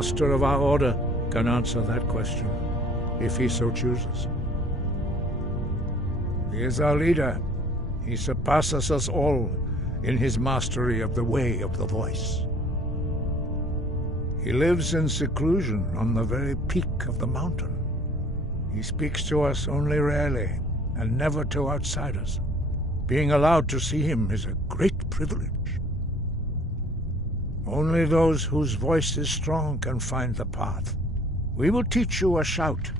Master of our order can answer that question, if he so chooses. He is our leader. He surpasses us all in his mastery of the way of the voice. He lives in seclusion on the very peak of the mountain. He speaks to us only rarely, and never to outsiders. Being allowed to see him is a great privilege. Only those whose voice is strong can find the path. We will teach you a shout.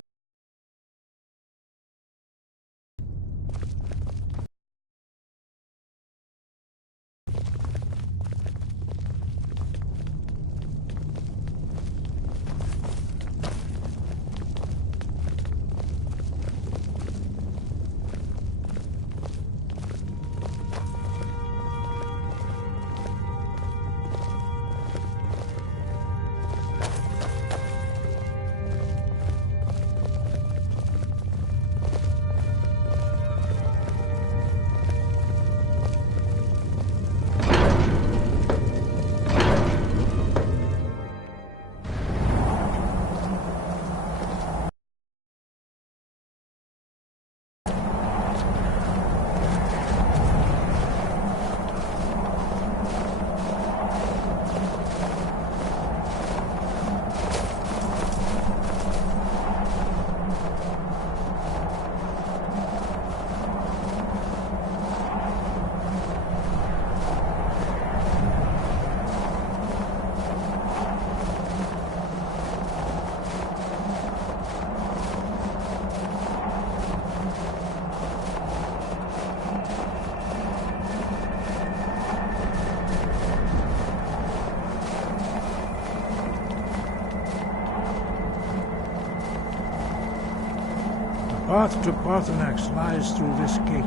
The path to Parthenax lies through this gate.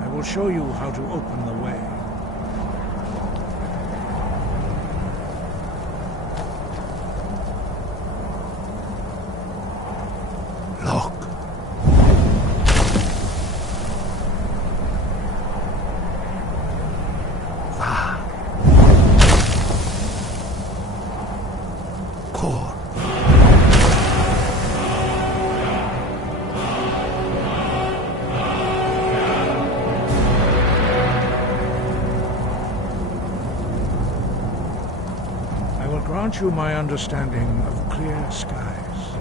I will show you how to open the way. Look. Core. Grant you my understanding of clear skies.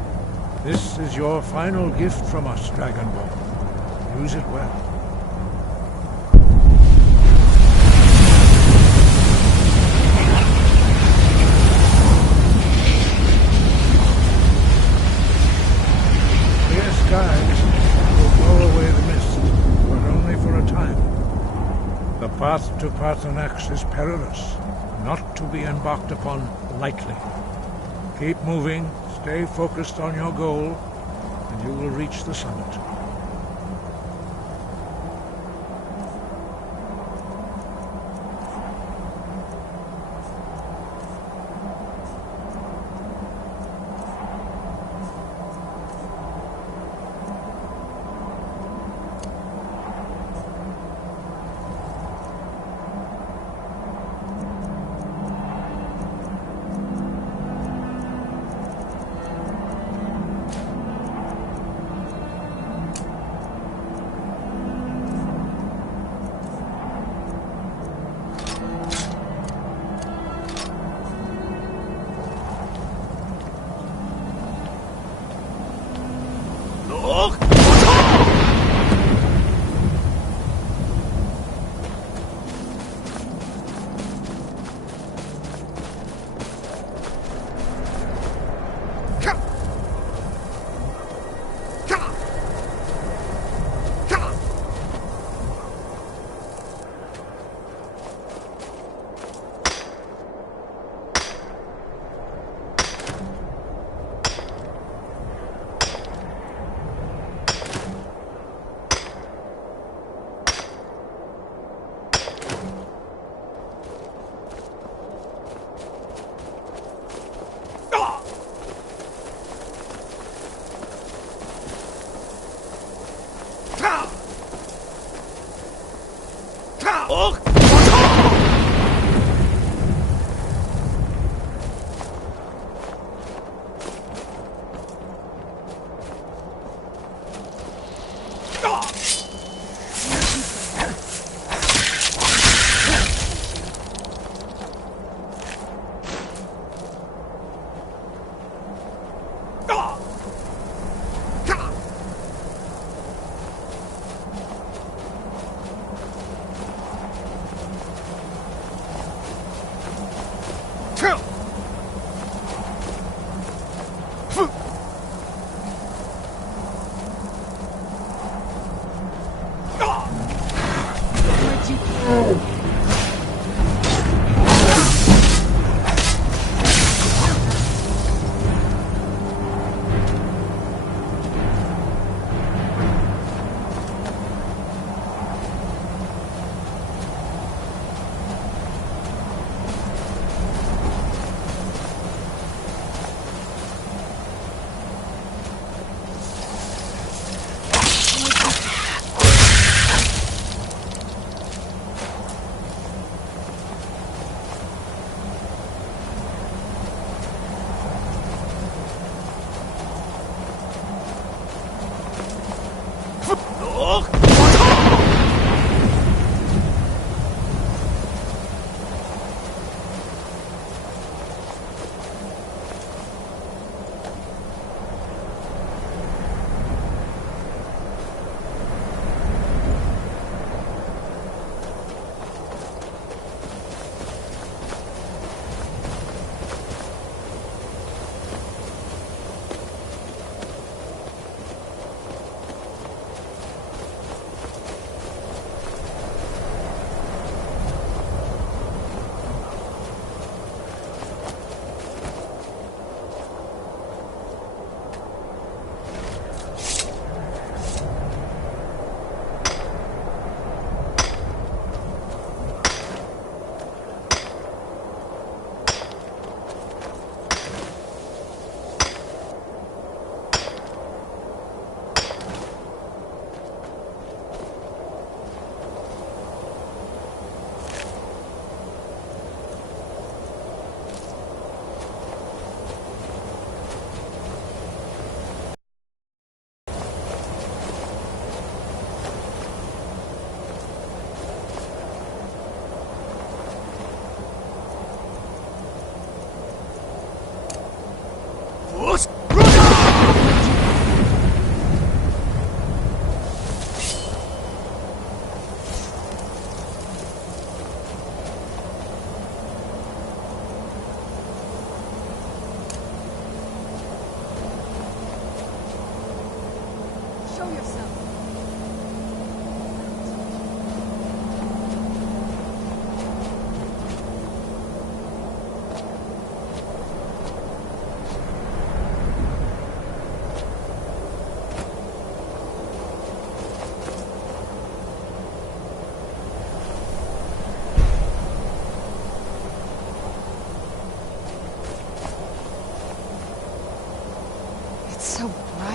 This is your final gift from us, Dragonborn. Use it well. Clear skies will blow away the mist, but only for a time. The path to Parthenax is perilous, not to be embarked upon lightly. Keep moving, stay focused on your goal, and you will reach the summit.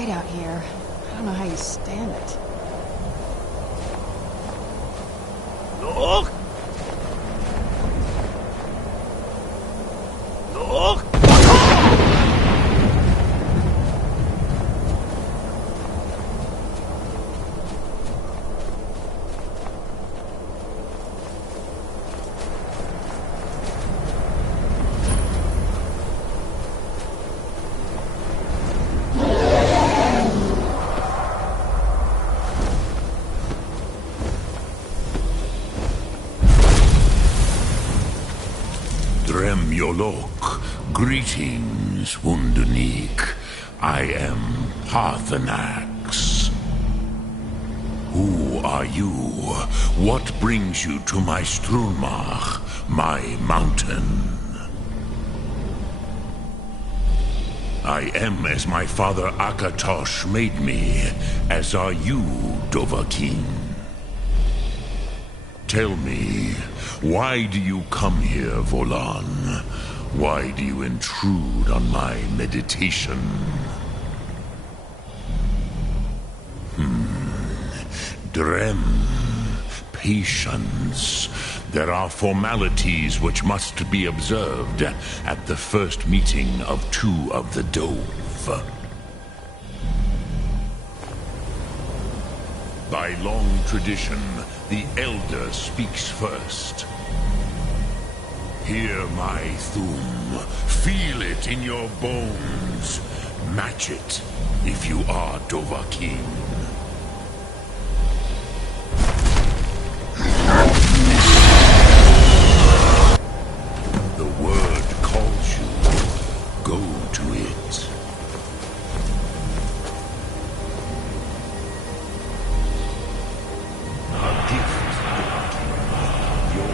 Out here. I don't know how you stand it. Look! Look! Yolok, greetings, Wunderneek. I am Parthenax. Who are you? What brings you to my Strunmach, my mountain? I am as my father Akatosh made me, as are you, Dovahkiin. Tell me, why do you come here, Volan? Why do you intrude on my meditation? Drem, patience. There are formalities which must be observed at the first meeting of two of the Dove. By long tradition, the Elder speaks first. Hear my Thum. Feel it in your bones. Match it if you are Dovahkiin. The word calls you. Go to it. A gift, Dovahkiin. You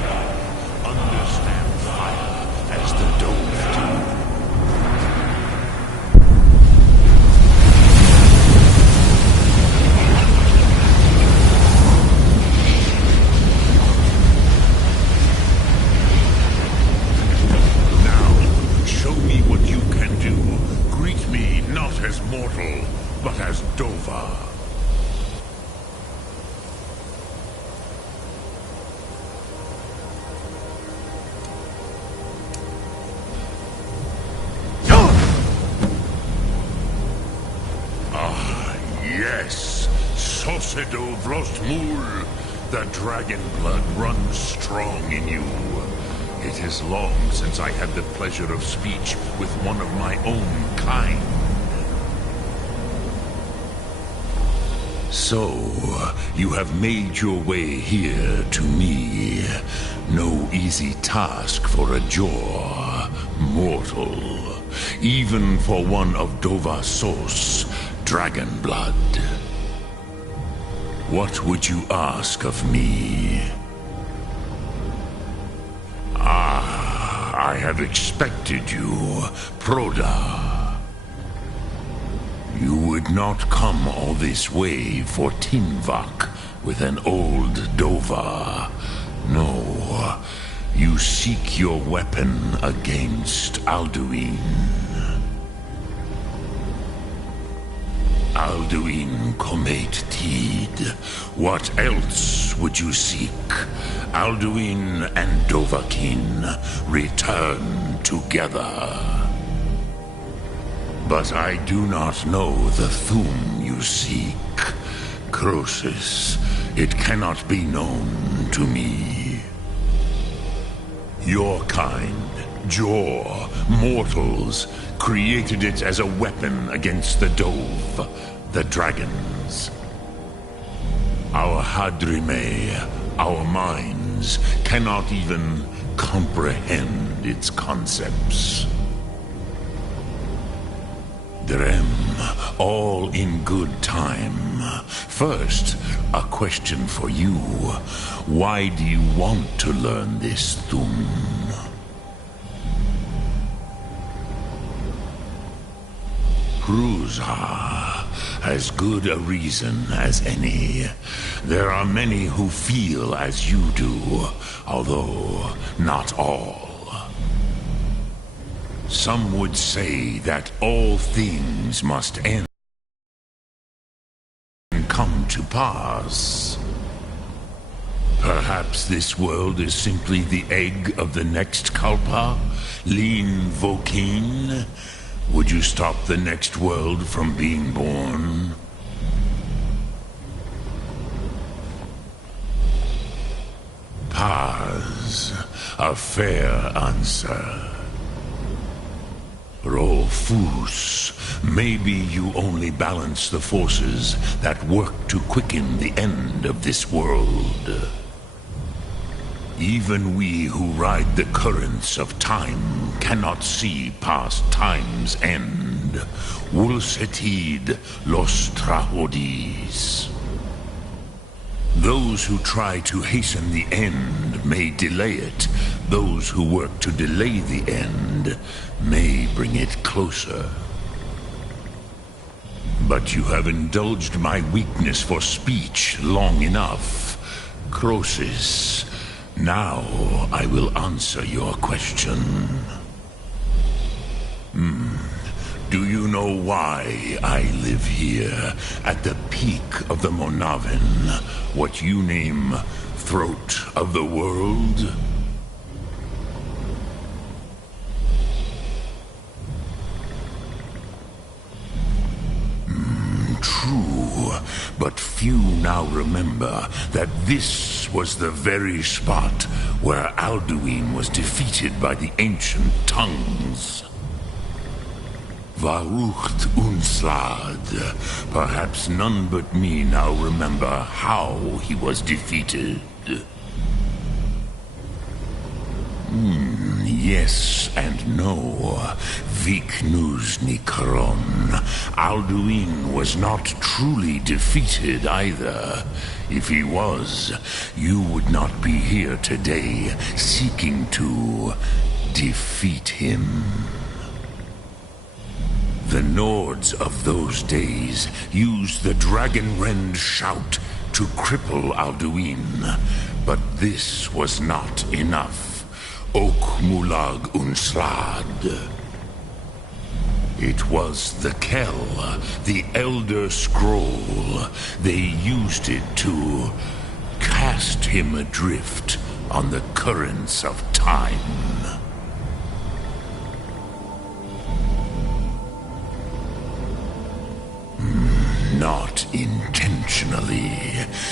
understand fire as the Dove do. As mortal, but as Dova. Ah, yes, Sosedo Vrostmul. The dragon blood runs strong in you. It is long since I had the pleasure of speech with one of my own kind. So, you have made your way here to me. No easy task for a Jor, mortal. Even for one of Dova Sos, dragon blood. What would you ask of me? Ah, I have expected you, Proda. You would not come all this way for Tinvak with an old Dova. No, you seek your weapon against Alduin. Alduin Comate Tid. What else would you seek? Alduin and Dovahkiin return together. But I do not know the Thum you seek. Croesus, it cannot be known to me. Your kind, Jor, mortals, created it as a weapon against the Dove, the dragons. Our Hadrime, our minds, cannot even comprehend its concepts. Drem, all in good time. First, a question for you. Why do you want to learn this Thum? Hruzha, as good a reason as any. There are many who feel as you do, although not all. Some would say that all things must end and come to pass. Perhaps this world is simply the egg of the next Kalpa, Lean Vokin. Would you stop the next world from being born? Paz, a fair answer. Rolfus, maybe you only balance the forces that work to quicken the end of this world. Even we who ride the currents of time cannot see past time's end. Wulsetid los trahodis. Those who try to hasten the end may delay it. Those who work to delay the end may bring it closer. But you have indulged my weakness for speech long enough. Croesus, now I will answer your question. Do you know why I live here, at the peak of the Monavin, what you name Throat of the World? True. but few now remember that this was the very spot where Alduin was defeated by the ancient tongues. Varucht Unslad. Perhaps none but me now remember how he was defeated. Yes and no. Viknus Nikron. Alduin was not truly defeated either. If he was, you would not be here today seeking to defeat him. The Nords of those days used the Dragonrend shout to cripple Alduin, but this was not enough. Ok Mulag Unslad. It was the Kell, the Elder Scroll. They used it to cast him adrift on the currents of time. Not intentionally.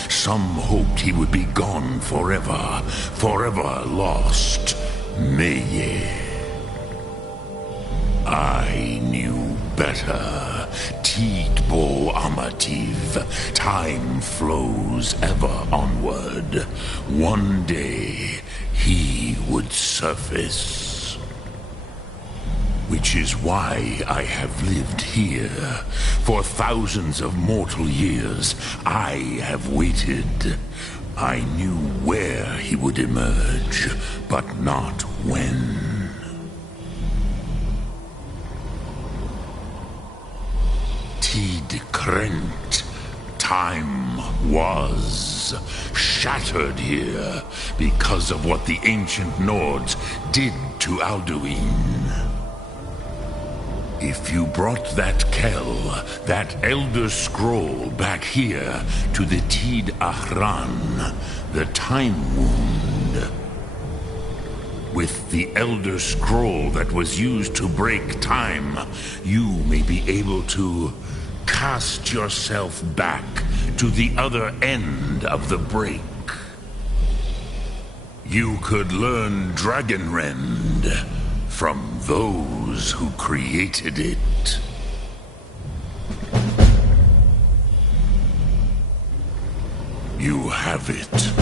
Some hoped he would be gone forever, forever lost. Meye. I knew better. Tidbo Amativ. Time flows ever onward. One day, he would surface. Which is why I have lived here. For thousands of mortal years, I have waited. I knew where he would emerge, but not when. Tid Krent. Time was shattered here because of what the ancient Nords did to Alduin. If you brought that Kell, that Elder Scroll back here to the Tid Ahran, the Time Wound, with the Elder Scroll that was used to break time, you may be able to cast yourself back to the other end of the break. You could learn Dragonrend from those who created it. You have it.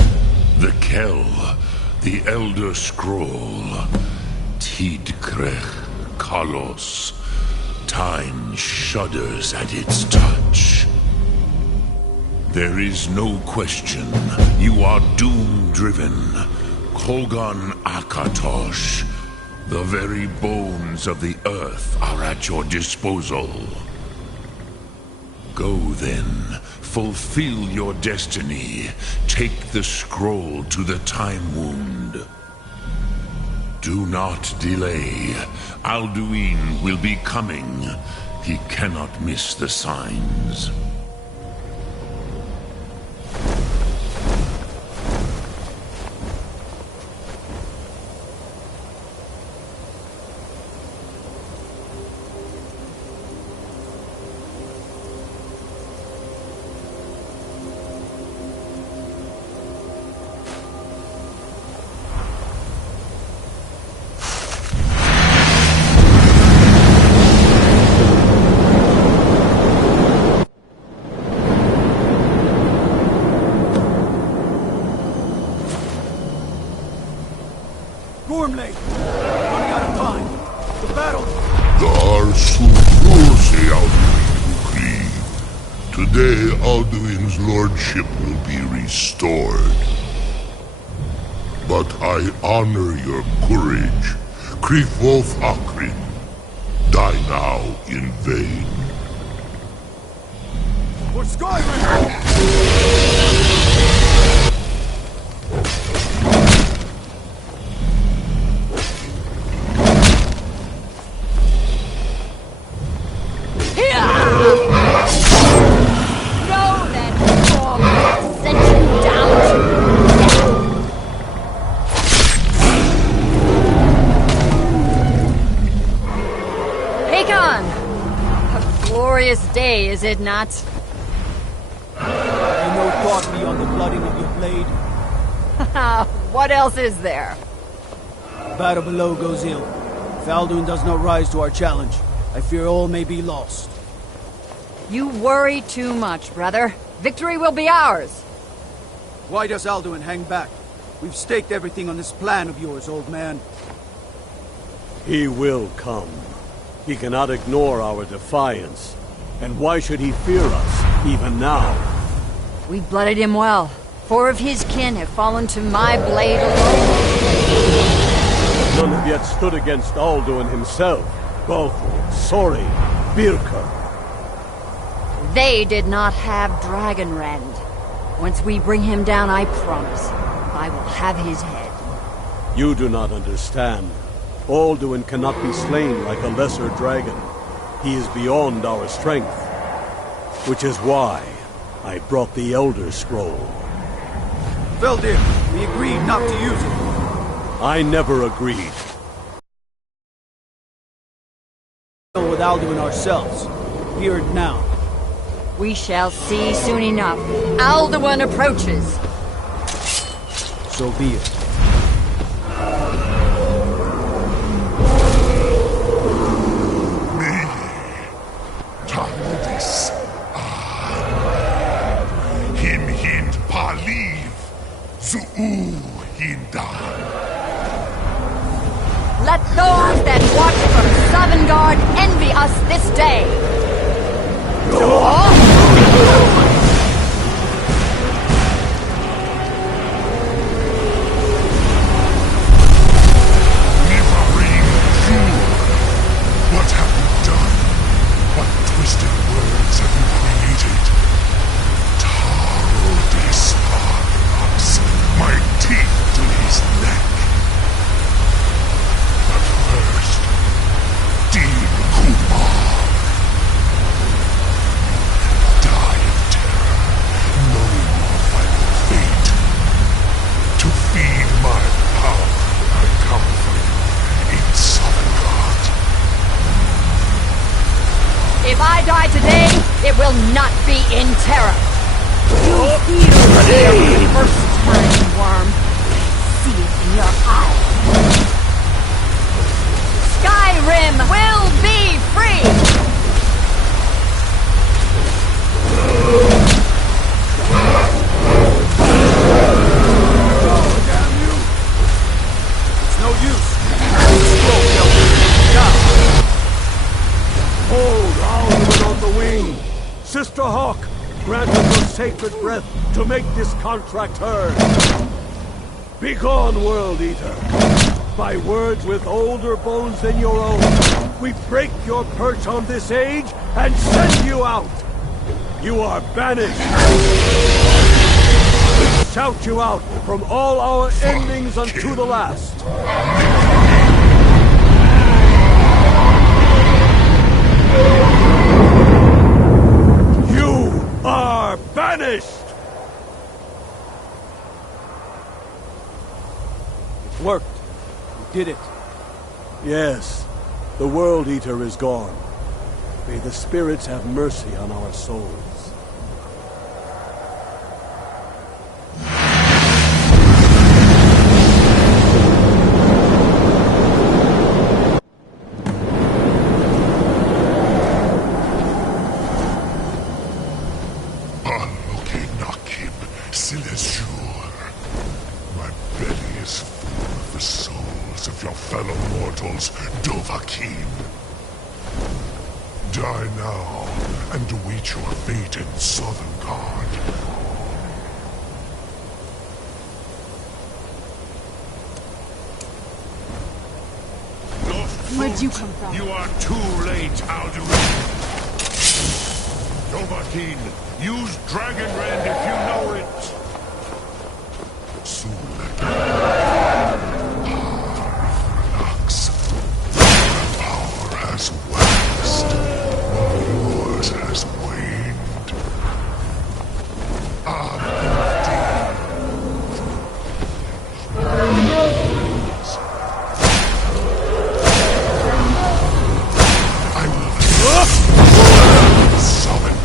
The Kell, the Elder Scroll, Tidkrech Kalos. Time shudders at its touch. There is no question. You are doom-driven. Kogan Akatosh. The very bones of the earth are at your disposal. Go then, fulfill your destiny. Take the scroll to the Time Wound. Do not delay. Alduin will be coming. He cannot miss the signs. Gormley! Running out of time! The battle! Today, Alduin's lordship will be restored. But I honor your courage. Krifwolf Akrin. Die now in vain. For Skyrim! Day, is it not? Have no thought beyond the blooding of your blade? What else is there? Battle below goes ill. If Alduin does not rise to our challenge, I fear all may be lost. You worry too much, brother. Victory will be ours. Why does Alduin hang back? We've staked everything on this plan of yours, old man. He will come. He cannot ignore our defiance. And why should he fear us, even now? We blooded him well. 4 of his kin have fallen to my blade alone. None have yet stood against Alduin himself. Balthor, Sori, Birka. They did not have Dragonrend. Once we bring him down, I promise, I will have his head. You do not understand. Alduin cannot be slain like a lesser dragon. He is beyond our strength. Which is why I brought the Elder Scroll. Veldir, we agreed not to use it. I never agreed. Deal with Alduin ourselves. Hear it now. We shall see soon enough. Alduin approaches. So be it. Him hind paliv, zuu hindan. Let those that watch from Sovngarde envy us this day. Nivharim Jur. What have you done? What twisted words have you created? Taro Desparnax, my teeth to his neck. But first, Dean Kumar. Die of terror, knowing your final fate. To feed my power, I come for you in Sovngarde. If I die today, it will not be in terror. You feel the first time, worm. I see it in your eyes. Skyrim will be free! Damn you! It's no use. Scroll, Veldir. Down. Hold Alduin on the wing! Sister Hawk, grant us your sacred breath to make this contract heard! Begone, World Eater! By words with older bones than your own, we break your perch on this age and send you out! You are banished! We shout you out from all our endings unto the last! You are banished! It worked. We did it. Yes, the World Eater is gone. May the spirits have mercy on our souls. Aloke Nakib Silesur. My belly is full of the souls of your fellow mortals, Dovahkiin. Die now, and await your fate in Sovngarde. Where'd you come from? You are too late, Alduin. Dovahkiin, use Dragonrend if you know it. Sulek. Relax. Power has waxed, while yours has waned. I will summon.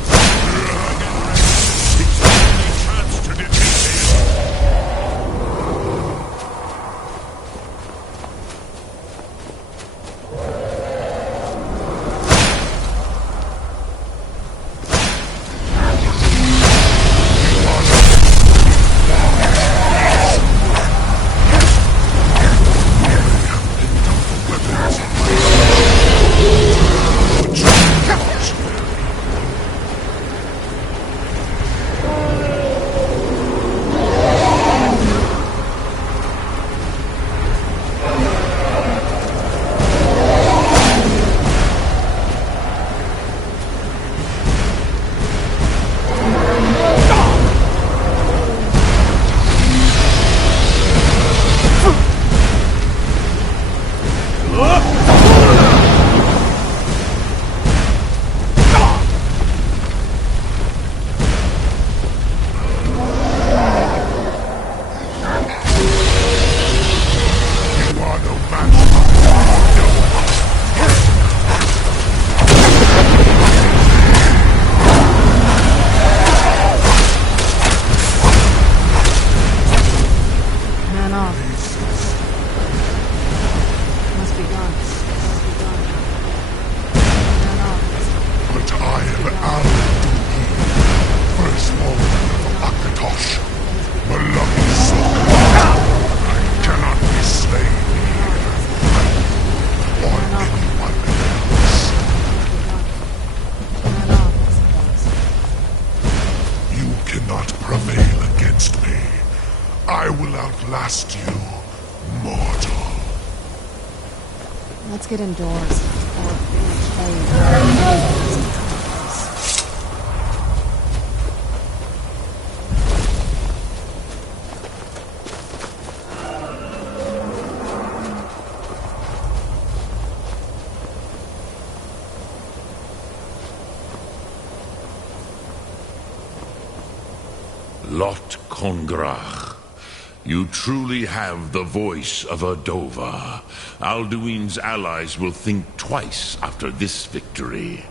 outlast you, mortal. Let's get indoors before the cave. Lot Kongrach, you truly have the voice of a Dova. Alduin's allies will think twice after this victory.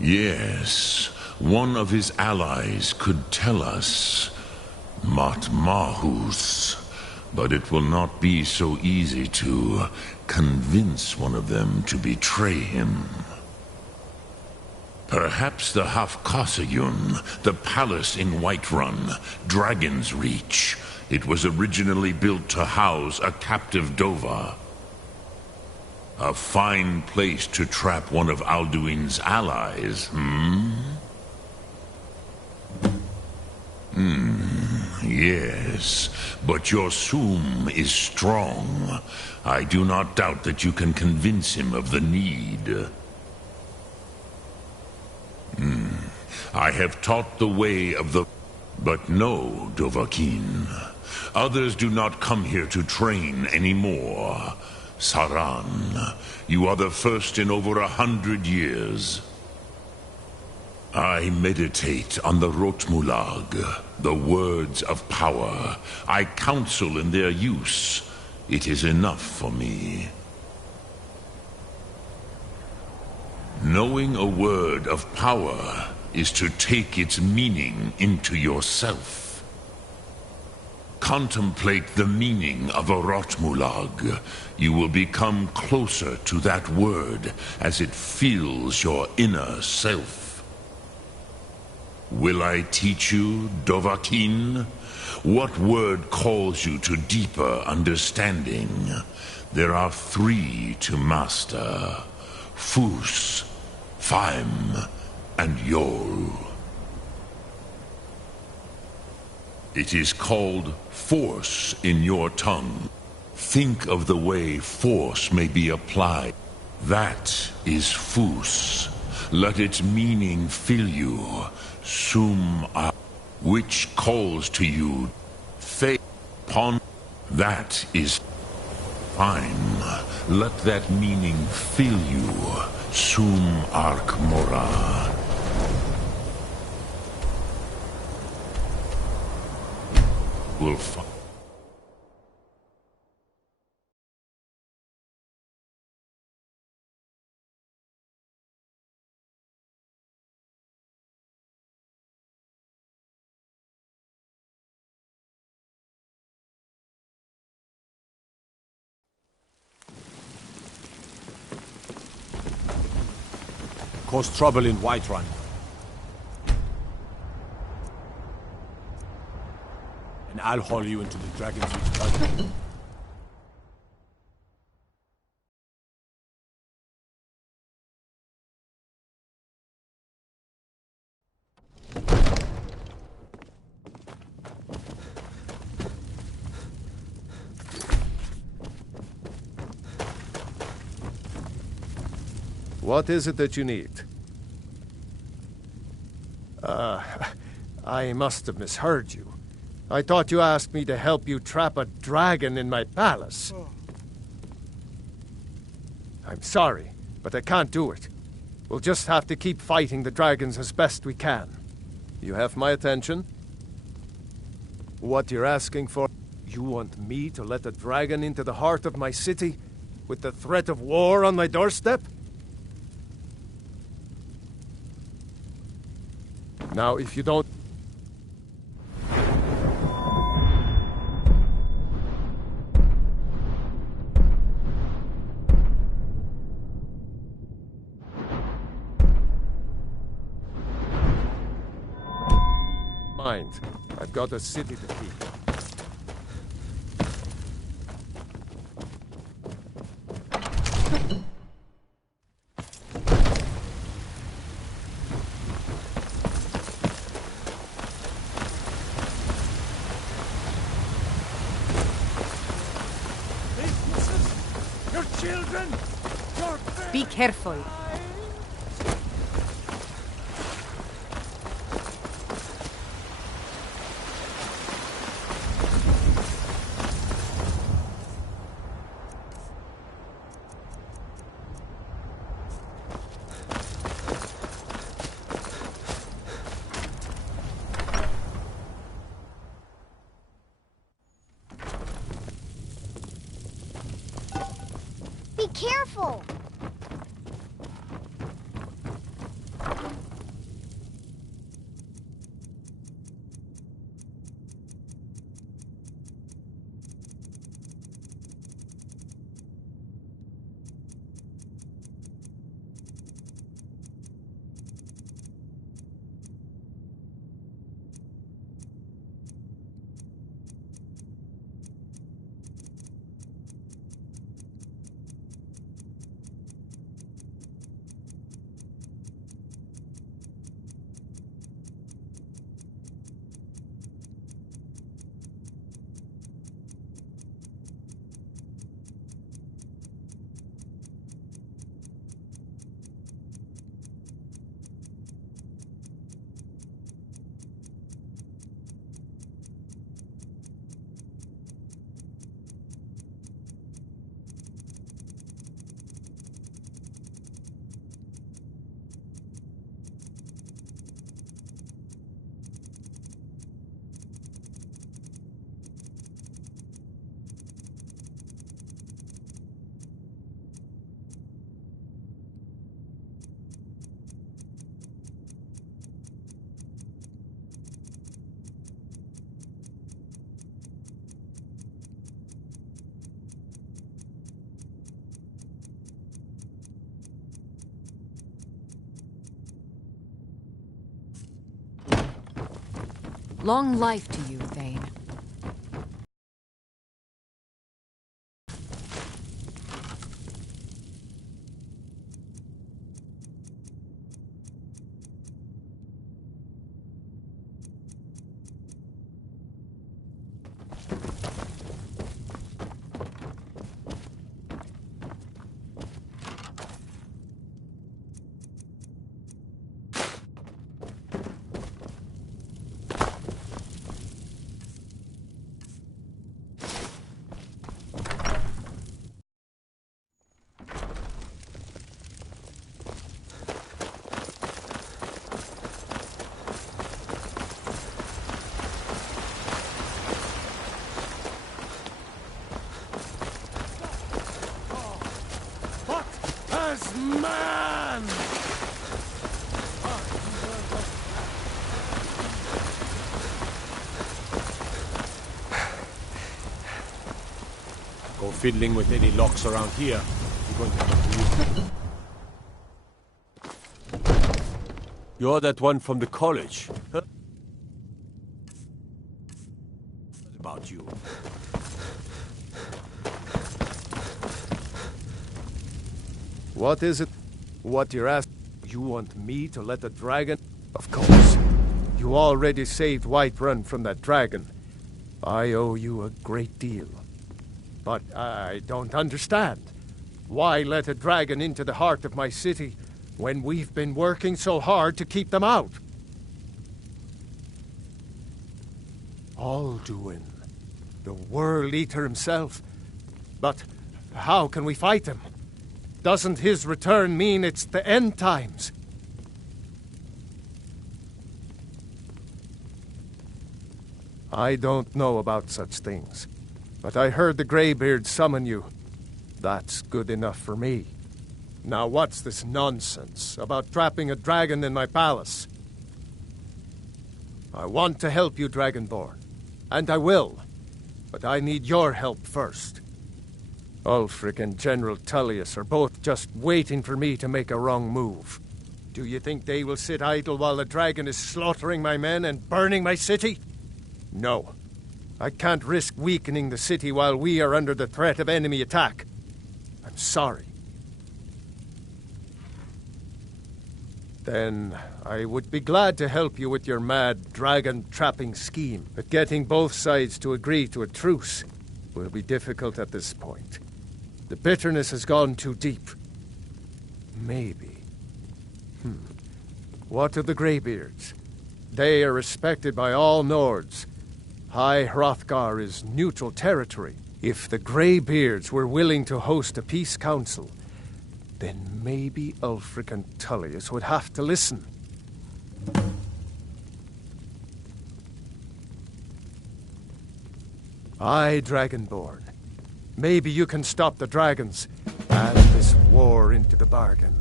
Yes, one of his allies could tell us. Matmahus. But it will not be so easy to convince one of them to betray him. Perhaps the Hafkasayun, the palace in Whiterun, Dragon's Reach. It was originally built to house a captive Dova. A fine place to trap one of Alduin's allies, Yes, but your Sum is strong. I do not doubt that you can convince him of the need. I have taught the way of the... But no, Dovahkiin. Others do not come here to train anymore. Saran, you are the first in over 100 years. I meditate on the Rotmulag, the words of power. I counsel in their use. It is enough for me. Knowing a word of power is to take its meaning into yourself. Contemplate the meaning of a Rotmulag. You will become closer to that word as it fills your inner self. Will I teach you, Dovahkiin? What word calls you to deeper understanding? There are 3 to master. Fus, Faim, and Yol. It is called force in your tongue. Think of the way force may be applied. That is Fus. Let its meaning fill you. Sum a, which calls to you. Faith upon, that is fine. Let that meaning fill you. Sum arc mora. Will find. Cause trouble in Whiterun. And I'll haul you into the Dragon's Reach Dungeon. What is it that you need? I must have misheard you. I thought you asked me to help you trap a dragon in my palace. I'm sorry, but I can't do it. We'll just have to keep fighting the dragons as best we can. You have my attention. What you're asking for? You want me to let a dragon into the heart of my city with the threat of war on my doorstep? Now, if you don't... mind, I've got a city to keep. children! Your Be careful. Be careful! Long life to you, Thane. Man! Go fiddling with any locks around here. You're going to have to use them. You're that one from the college, huh? What about you? What is it? What you're asking? You want me to let the dragon? Of course. You already saved Whiterun from that dragon. I owe you a great deal. But I don't understand. Why let a dragon into the heart of my city when we've been working so hard to keep them out? Alduin, the World Eater himself. But how can we fight him? Doesn't his return mean it's the end times? I don't know about such things, but I heard the Greybeard summon you. That's good enough for me. Now what's this nonsense about trapping a dragon in my palace? I want to help you, Dragonborn, and I will, but I need your help first. Ulfric and General Tullius are both just waiting for me to make a wrong move. Do you think they will sit idle while the dragon is slaughtering my men and burning my city? No. I can't risk weakening the city while we are under the threat of enemy attack. I'm sorry. Then I would be glad to help you with your mad dragon-trapping scheme, but getting both sides to agree to a truce will be difficult at this point. The bitterness has gone too deep. Maybe. What of the Greybeards? They are respected by all Nords. High Hrothgar is neutral territory. If the Greybeards were willing to host a peace council, then maybe Ulfric and Tullius would have to listen. Aye, Dragonborn. Maybe you can stop the dragons, and this war into the bargain.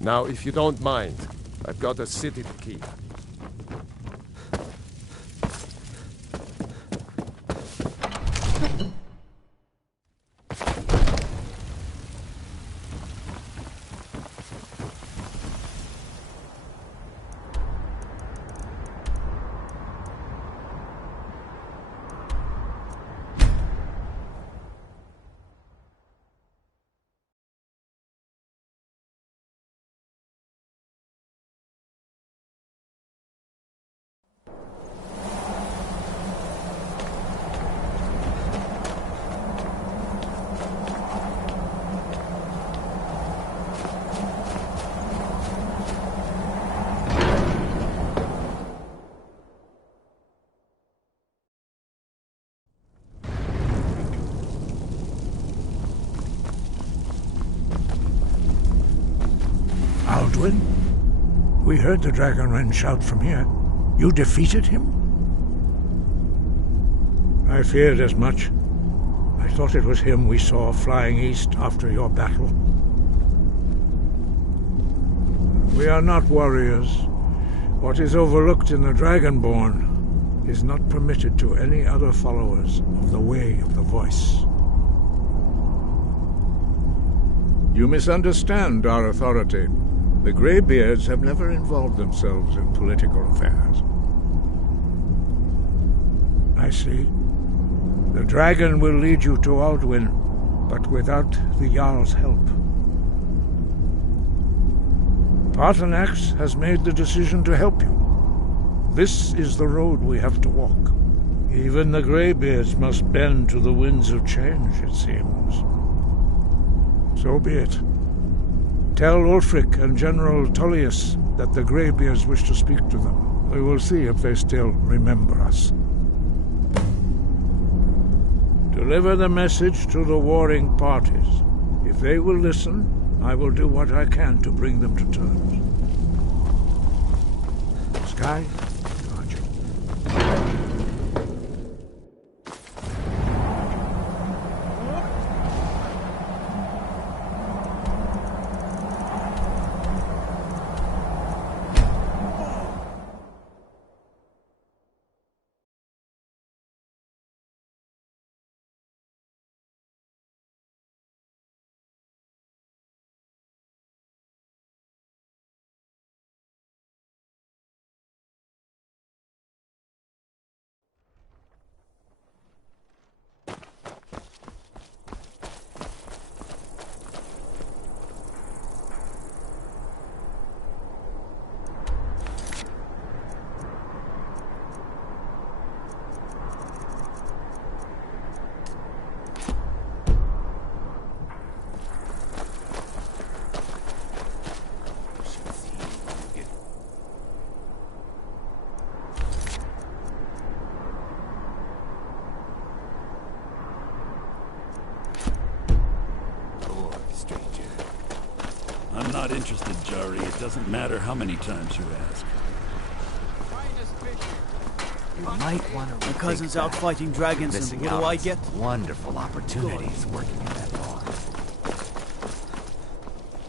Now, if you don't mind, I've got a city to keep. Alduin? We heard the Dragonren shout from here. You defeated him? I feared as much. I thought it was him we saw flying east after your battle. We are not warriors. What is overlooked in the Dragonborn is not permitted to any other followers of the Way of the Voice. You misunderstand our authority. The Greybeards have never involved themselves in political affairs. I see. The dragon will lead you to Alduin, but without the Jarl's help. Paarthurnax has made the decision to help you. This is the road we have to walk. Even the Greybeards must bend to the winds of change, it seems. So be it. Tell Ulfric and General Tullius that the Greybeards wish to speak to them. We will see if they still remember us. Deliver the message to the warring parties. If they will listen, I will do what I can to bring them to terms. Sky, guard you. I'm not interested, Jari. It doesn't matter how many times you ask. You might want to. My cousin's out fighting dragons, and what do I get? Wonderful opportunities working in that bar.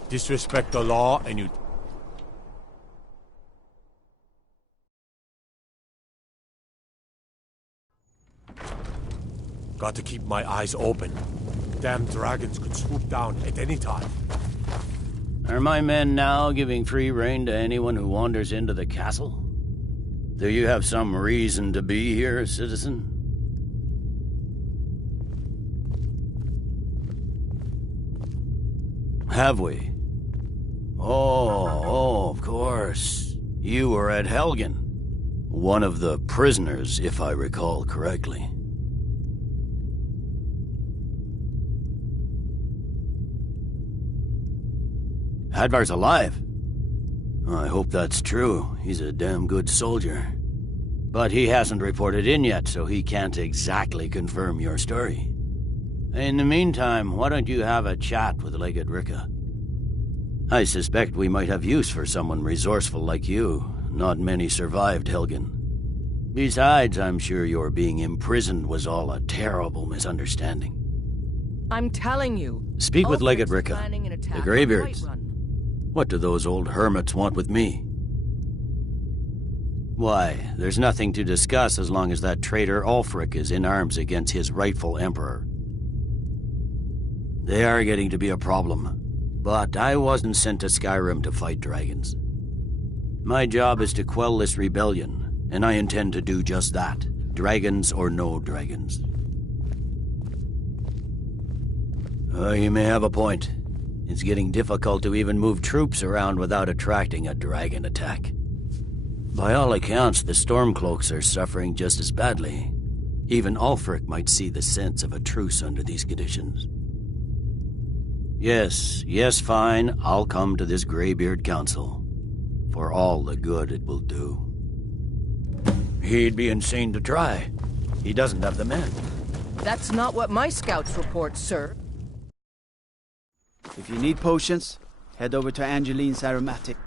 Disrespect the law and you... Got to keep my eyes open. Damn dragons could swoop down at any time. Are my men now giving free rein to anyone who wanders into the castle? Do you have some reason to be here, citizen? Have we? Oh, of course. You were at Helgen. One of the prisoners, if I recall correctly. Hadvar's alive. I hope that's true. He's a damn good soldier. But he hasn't reported in yet, so he can't exactly confirm your story. In the meantime, why don't you have a chat with Legate Ricka? I suspect we might have use for someone resourceful like you. Not many survived Helgen. Besides, I'm sure your being imprisoned was all a terrible misunderstanding. I'm telling you. Speak with Legate Ulfric's Ricka, planning an attack the on Greybeards. Whiterun. What do those old hermits want with me? Why, there's nothing to discuss as long as that traitor Ulfric is in arms against his rightful emperor. They are getting to be a problem, but I wasn't sent to Skyrim to fight dragons. My job is to quell this rebellion, and I intend to do just that, dragons or no dragons. You may have a point. It's getting difficult to even move troops around without attracting a dragon attack. By all accounts, the Stormcloaks are suffering just as badly. Even Ulfric might see the sense of a truce under these conditions. Yes, fine, I'll come to this Greybeard Council. For all the good it will do. He'd be insane to try. He doesn't have the men. That's not what my scouts report, sir. If you need potions, head over to Angeline's Aromatic.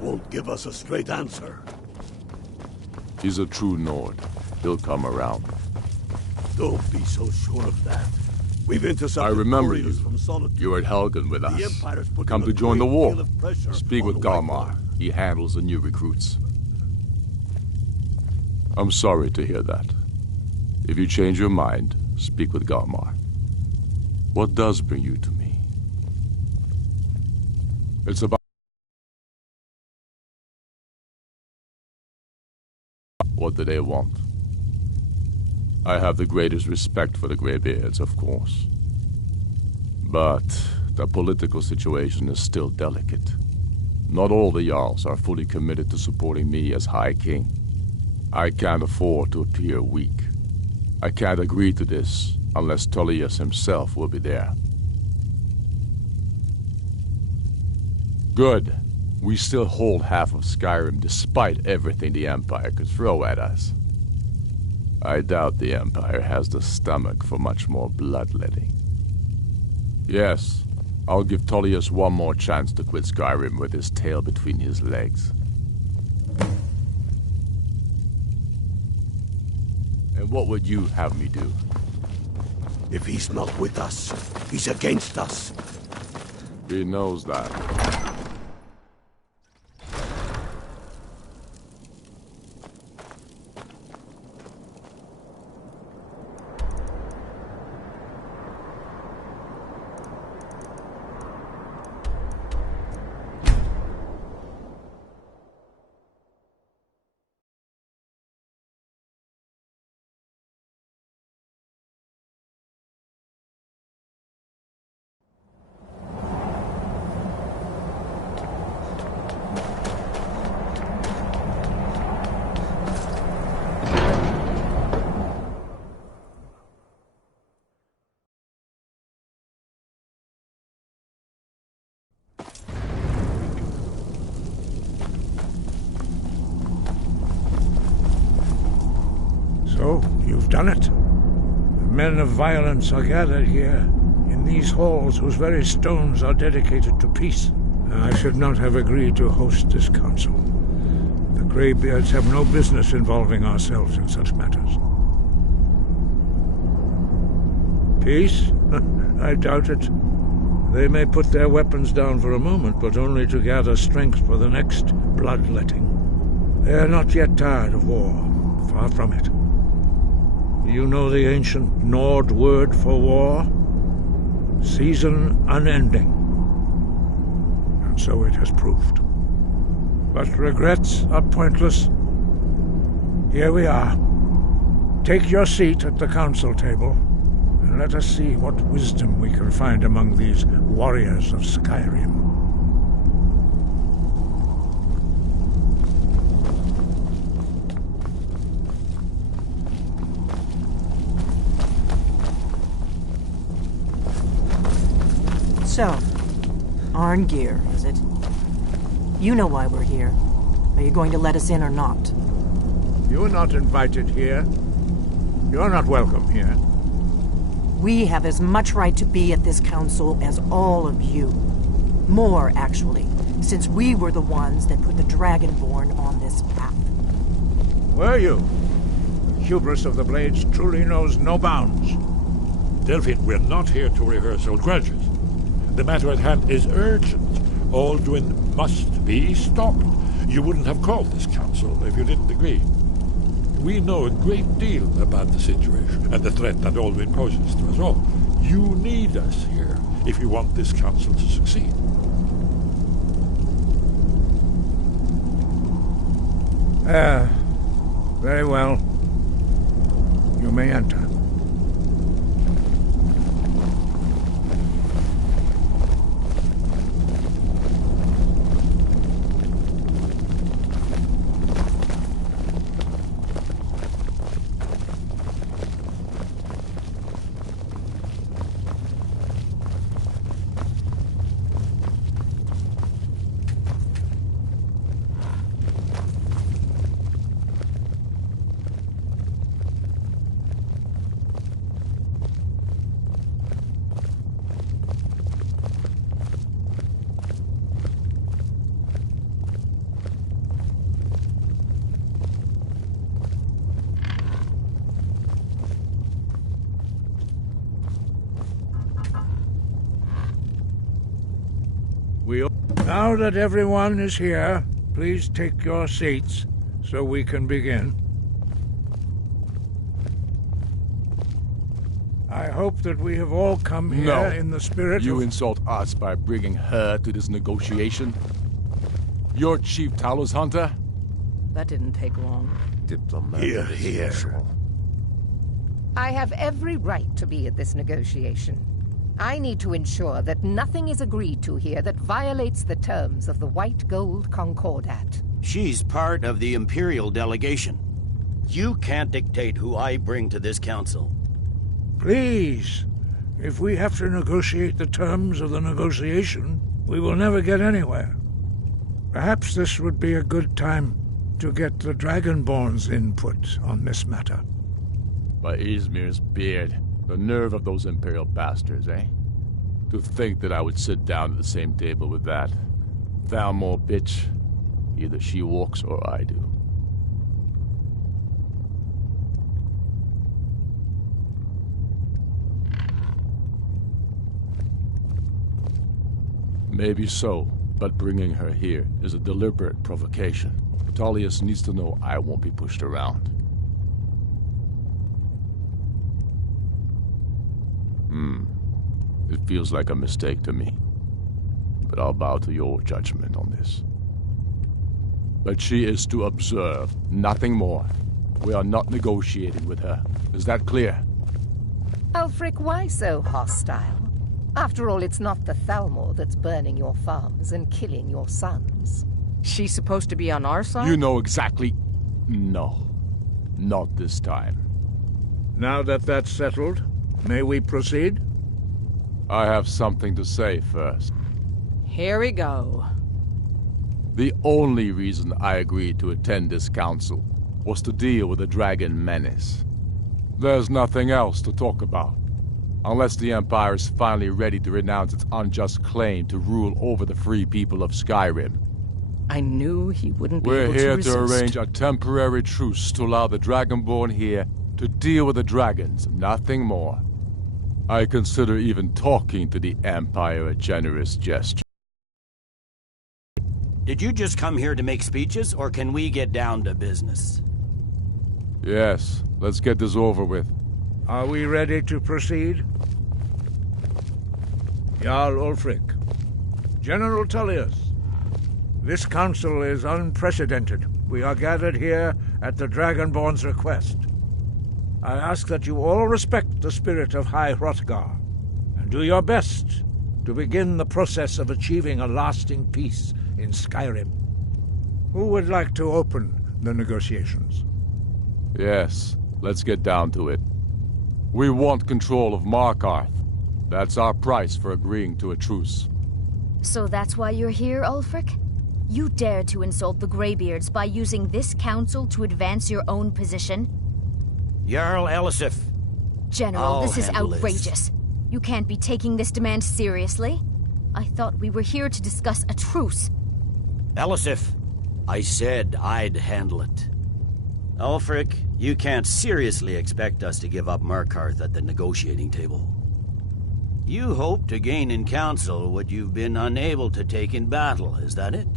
Won't give us a straight answer. He's a true Nord. He'll come around. Don't be so sure of that. We've intercepted I remember couriers you. from Solitude. You were at Helgen with us. The Empire's putting Come a to join the great war. deal of pressure Speak with on Galmar. Whiterun. He handles the new recruits. I'm sorry to hear that. If you change your mind, speak with Galmar. What does bring you to me? It's about what do they want? I have the greatest respect for the Greybeards, of course. But the political situation is still delicate. Not all the Jarls are fully committed to supporting me as High King. I can't afford to appear weak. I can't agree to this unless Tullius himself will be there. Good. We still hold half of Skyrim despite everything the Empire could throw at us. I doubt the Empire has the stomach for much more bloodletting. Yes, I'll give Tullius one more chance to quit Skyrim with his tail between his legs. And what would you have me do? If he's not with us, he's against us. He knows that. So, you've done it. The men of violence are gathered here, in these halls whose very stones are dedicated to peace. I should not have agreed to host this council. The Greybeards have no business involving ourselves in such matters. Peace? I doubt it. They may put their weapons down for a moment, but only to gather strength for the next bloodletting. They are not yet tired of war. Far from it. You know the ancient Nord word for war? Season unending. And so it has proved. But regrets are pointless. Here we are. Take your seat at the council table, and let us see what wisdom we can find among these warriors of Skyrim. So, Arngeir, is it? You know why we're here. Are you going to let us in or not? You are not invited here. You are not welcome here. We have as much right to be at this council as all of you. More, actually, since we were the ones that put the Dragonborn on this path. Were you? The hubris of the Blades truly knows no bounds. Delphine, we're not here to rehearse old grudges. The matter at hand is urgent. Alduin must be stopped. You wouldn't have called this council if you didn't agree. We know a great deal about the situation and the threat that Alduin poses to us all. You need us here if you want this council to succeed. Very well. You may enter. Now that everyone is here, please take your seats so we can begin. I hope that we have all come here in the spirit You of... insult us by bringing her to this negotiation? You're Chief Talos Hunter? That didn't take long. Diplomatic as usual. I have every right to be at this negotiation. I need to ensure that nothing is agreed to here that violates the terms of the White Gold Concordat. She's part of the Imperial delegation. You can't dictate who I bring to this council. Please, if we have to negotiate the terms of the negotiation, we will never get anywhere. Perhaps this would be a good time to get the Dragonborn's input on this matter. By Izmir's beard. The nerve of those Imperial bastards, eh? To think that I would sit down at the same table with that. Thalmor bitch. Either she walks or I do. Maybe so, but bringing her here is a deliberate provocation. Tullius needs to know I won't be pushed around. It feels like a mistake to me. But I'll bow to your judgment on this. But she is to observe, nothing more. We are not negotiating with her. Is that clear? Ulfric, why so hostile? After all, it's not the Thalmor that's burning your farms and killing your sons. She's supposed to be on our side? You know exactly... No. Not this time. Now that that's settled, may we proceed? I have something to say first. Here we go. The only reason I agreed to attend this council was to deal with the dragon menace. There's nothing else to talk about. Unless the Empire is finally ready to renounce its unjust claim to rule over the free people of Skyrim. I knew he wouldn't be We're able here to to resist. arrange a temporary truce to allow the Dragonborn here to deal with the dragons, nothing more. I consider even talking to the Empire a generous gesture. Did you just come here to make speeches, or can we get down to business? Yes, let's get this over with. Are we ready to proceed? Jarl Ulfric, General Tullius, this council is unprecedented. We are gathered here at the Dragonborn's request. I ask that you all respect the spirit of High Hrothgar, and do your best to begin the process of achieving a lasting peace in Skyrim. Who would like to open the negotiations? Yes, let's get down to it. We want control of Markarth. That's our price for agreeing to a truce. So that's why you're here, Ulfric? You dare to insult the Greybeards by using this council to advance your own position? Jarl Elisif. General, this is handle outrageous. You can't be taking this demand seriously. I thought we were here to discuss a truce. Elisif, I said I'd handle it. Ulfric, you can't seriously expect us to give up Markarth at the negotiating table. You hope to gain in council what you've been unable to take in battle, is that it?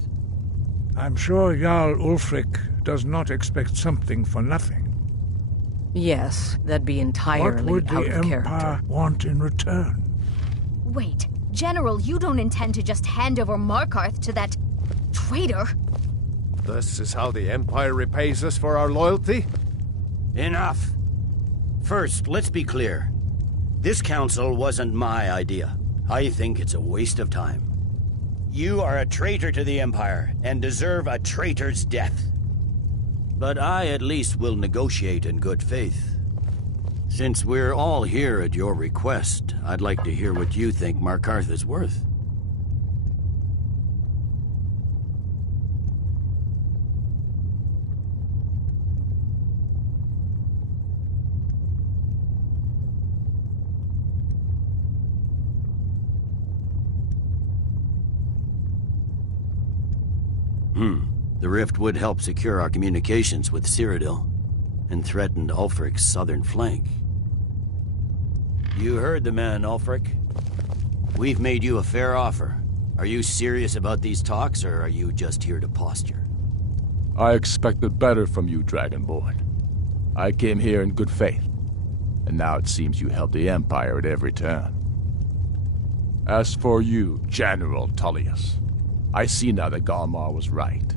I'm sure Jarl Ulfric does not expect something for nothing. Yes, that'd be entirely What would out the of Empire character. want in return? Wait, General, you don't intend to just hand over Markarth to that traitor? This is how the Empire repays us for our loyalty? Enough. First, let's be clear. This council wasn't my idea. I think it's a waste of time. You are a traitor to the Empire, and deserve a traitor's death. But I at least will negotiate in good faith. Since we're all here at your request, I'd like to hear what you think Markarth is worth. The rift would help secure our communications with Cyrodiil, and threatened Ulfric's southern flank. You heard the man, Ulfric. We've made you a fair offer. Are you serious about these talks, or are you just here to posture? I expected better from you, Dragonborn. I came here in good faith, and now it seems you help the Empire at every turn. As for you, General Tullius, I see now that Galmar was right.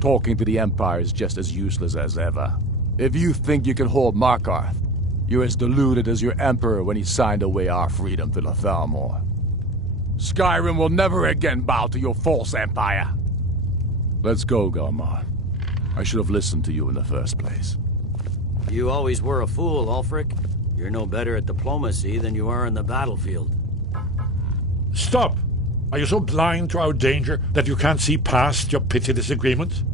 Talking to the Empire is just as useless as ever. If you think you can hold Markarth, you're as deluded as your Emperor when he signed away our freedom to Thalmor. Skyrim will never again bow to your false empire. Let's go, Galmar. I should have listened to you in the first place. You always were a fool, Ulfric. You're no better at diplomacy than you are in the battlefield. Stop! Are you so blind to our danger that you can't see past your petty disagreements?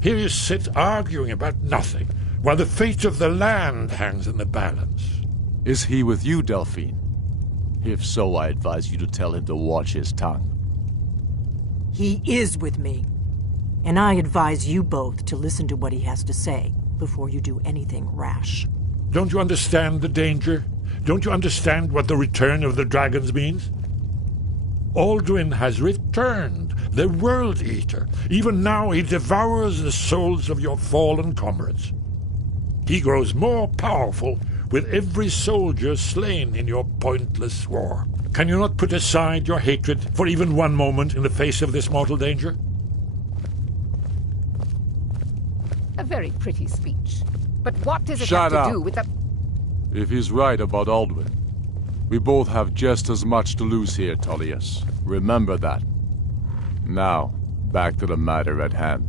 Here you sit arguing about nothing, while the fate of the land hangs in the balance. Is he with you, Delphine? If so, I advise you to tell him to watch his tongue. He is with me. And I advise you both to listen to what he has to say before you do anything rash. Don't you understand the danger? Don't you understand what the return of the dragons means? Alduin has returned, the World Eater. Even now he devours the souls of your fallen comrades. He grows more powerful with every soldier slain in your pointless war. Can you not put aside your hatred for even one moment in the face of this mortal danger? A very pretty speech. But what does it Shut have to up. do with the... If he's right about Alduin, we both have just as much to lose here, Tullius. Remember that. Now, back to the matter at hand.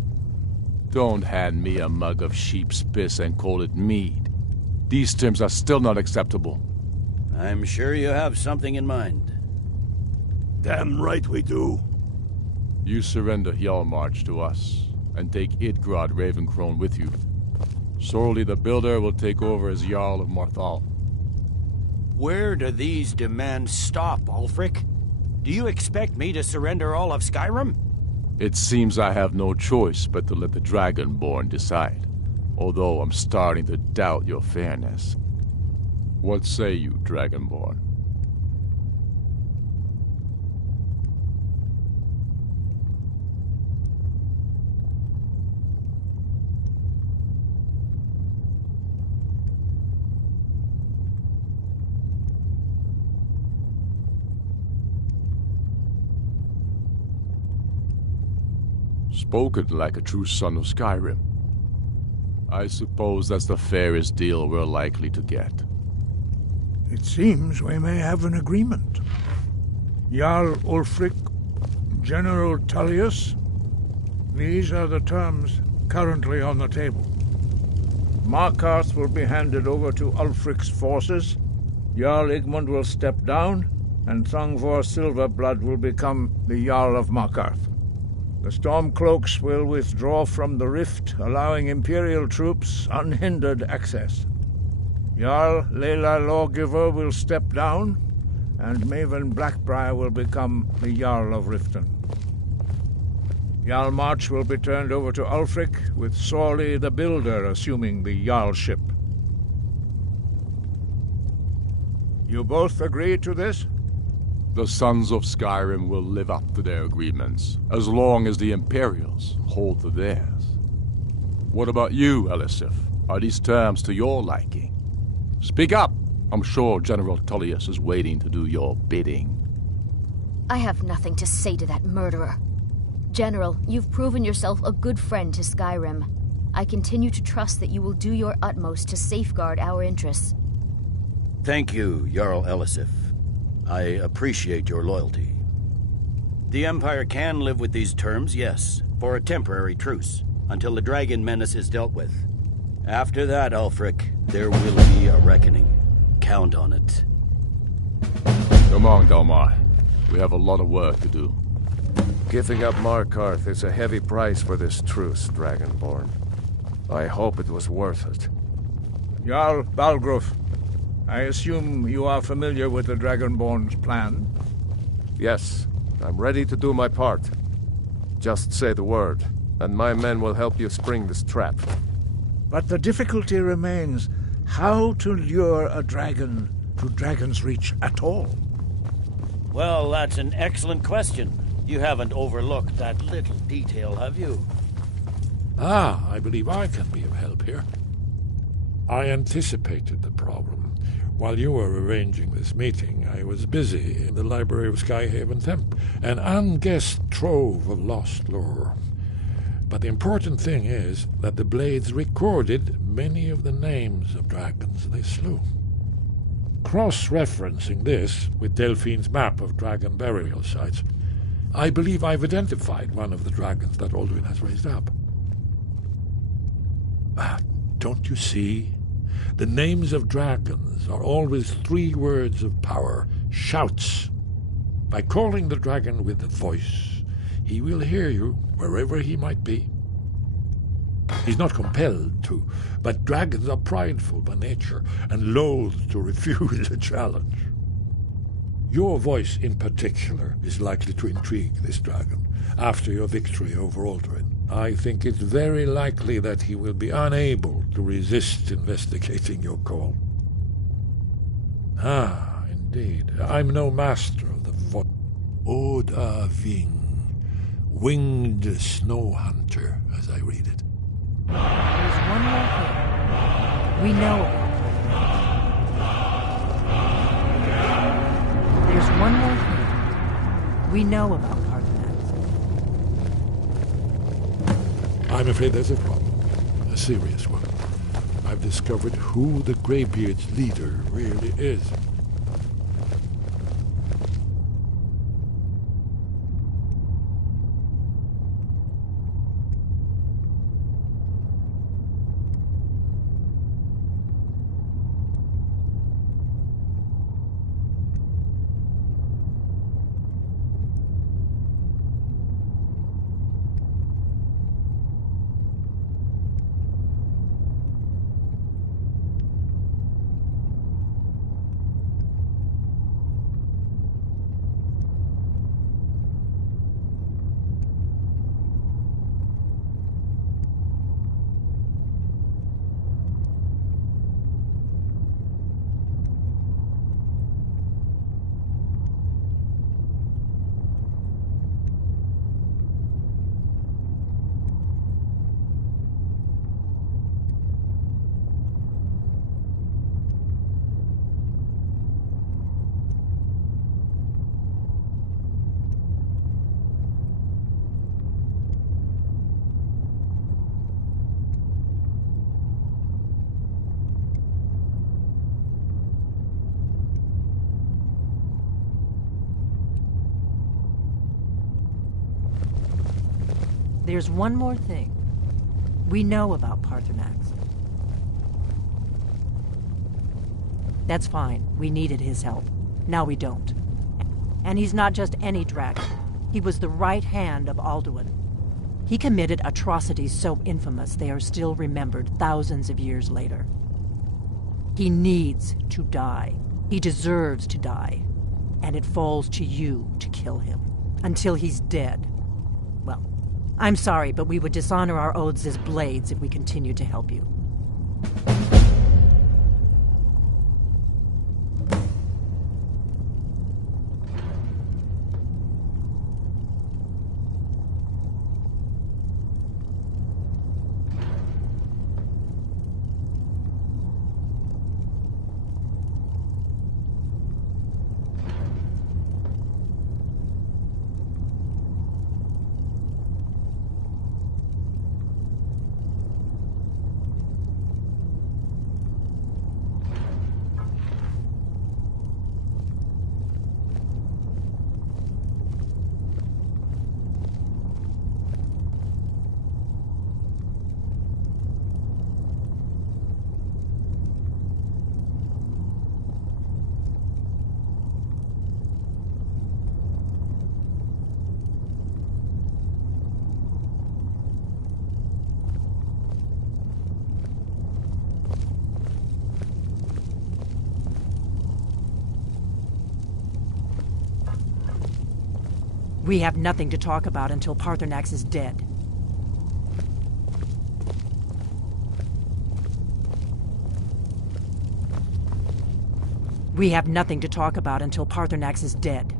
Don't hand me a mug of sheep's piss and call it mead. These terms are still not acceptable. I'm sure you have something in mind. Damn right we do. You surrender Hjalmarch to us, and take Idgrod Ravencrone with you. Sorli the Builder will take over as Jarl of Morthal. Where do these demands stop, Ulfric? Do you expect me to surrender all of Skyrim? It seems I have no choice but to let the Dragonborn decide, although I'm starting to doubt your fairness. What say you, Dragonborn? Spoken like a true son of Skyrim. I suppose that's the fairest deal we're likely to get. It seems we may have an agreement. Jarl Ulfric, General Tullius, these are the terms currently on the table. Markarth will be handed over to Ulfric's forces, Jarl Igmund will step down, and Thongvor Silverblood will become the Jarl of Markarth. The Stormcloaks will withdraw from the rift, allowing Imperial troops unhindered access. Jarl Layla Lawgiver will step down, and Maven Blackbriar will become the Jarl of Riften. Jarl March will be turned over to Ulfric, with Sorley the Builder assuming the Jarlship. You both agree to this? The Sons of Skyrim will live up to their agreements, as long as the Imperials hold to theirs. What about you, Elisif? Are these terms to your liking? Speak up! I'm sure General Tullius is waiting to do your bidding. I have nothing to say to that murderer. General, you've proven yourself a good friend to Skyrim. I continue to trust that you will do your utmost to safeguard our interests. Thank you, Jarl Elisif. I appreciate your loyalty. The Empire can live with these terms, yes, for a temporary truce, until the dragon menace is dealt with. After that, Ulfric, there will be a reckoning. Count on it. Come on, Dalmar. We have a lot of work to do. Giving up Markarth is a heavy price for this truce, Dragonborn. I hope it was worth it. Jarl Balgruf, I assume you are familiar with the Dragonborn's plan? Yes, I'm ready to do my part. Just say the word, and my men will help you spring this trap. But the difficulty remains how to lure a dragon to Dragon's Reach at all. Well, that's an excellent question. You haven't overlooked that little detail, have you? Ah, I believe I can be of help here. I anticipated the problem. While you were arranging this meeting, I was busy in the library of Skyhaven Temple, an unguessed trove of lost lore. But the important thing is that the Blades recorded many of the names of dragons they slew. Cross-referencing this with Delphine's map of dragon burial sites, I believe I've identified one of the dragons that Alduin has raised up. Don't you see? The names of dragons are always 3 words of power, shouts. By calling the dragon with the voice, he will hear you wherever he might be. He's not compelled to, but dragons are prideful by nature and loath to refuse a challenge. Your voice in particular is likely to intrigue this dragon after your victory over Alduin. I think it's very likely that he will be unable to resist investigating your call. Ah, indeed. I'm no master of the voice. Oda Ving, winged snow hunter, as I read it. There's one more thing. We know about. There's one more thing. We know about Carthage. I'm afraid there's a problem. A serious one. I've discovered who the Greybeard's leader really is. There's one more thing. We know about Parthenax. That's fine. We needed his help. Now we don't. And he's not just any dragon. He was the right hand of Alduin. He committed atrocities so infamous they are still remembered thousands of years later. He needs to die. He deserves to die. And it falls to you to kill him. Until he's dead. Well, I'm sorry, but we would dishonor our oaths as blades if we continued to help you. We have nothing to talk about until Parthenax is dead. We have nothing to talk about until Parthenax is dead.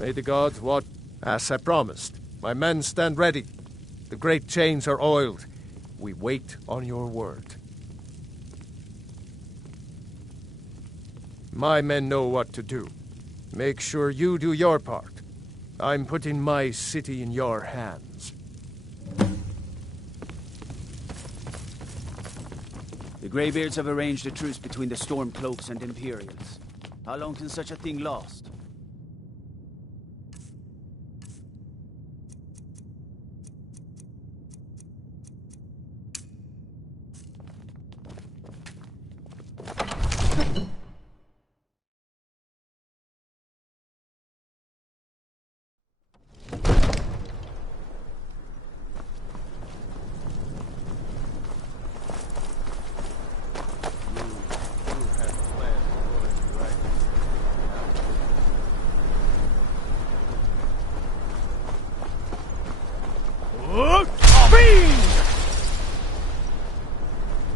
May the gods watch. As I promised, my men stand ready. The great chains are oiled. We wait on your word. My men know what to do. Make sure you do your part. I'm putting my city in your hands. The Greybeards have arranged a truce between the Stormcloaks and Imperials. How long can such a thing last?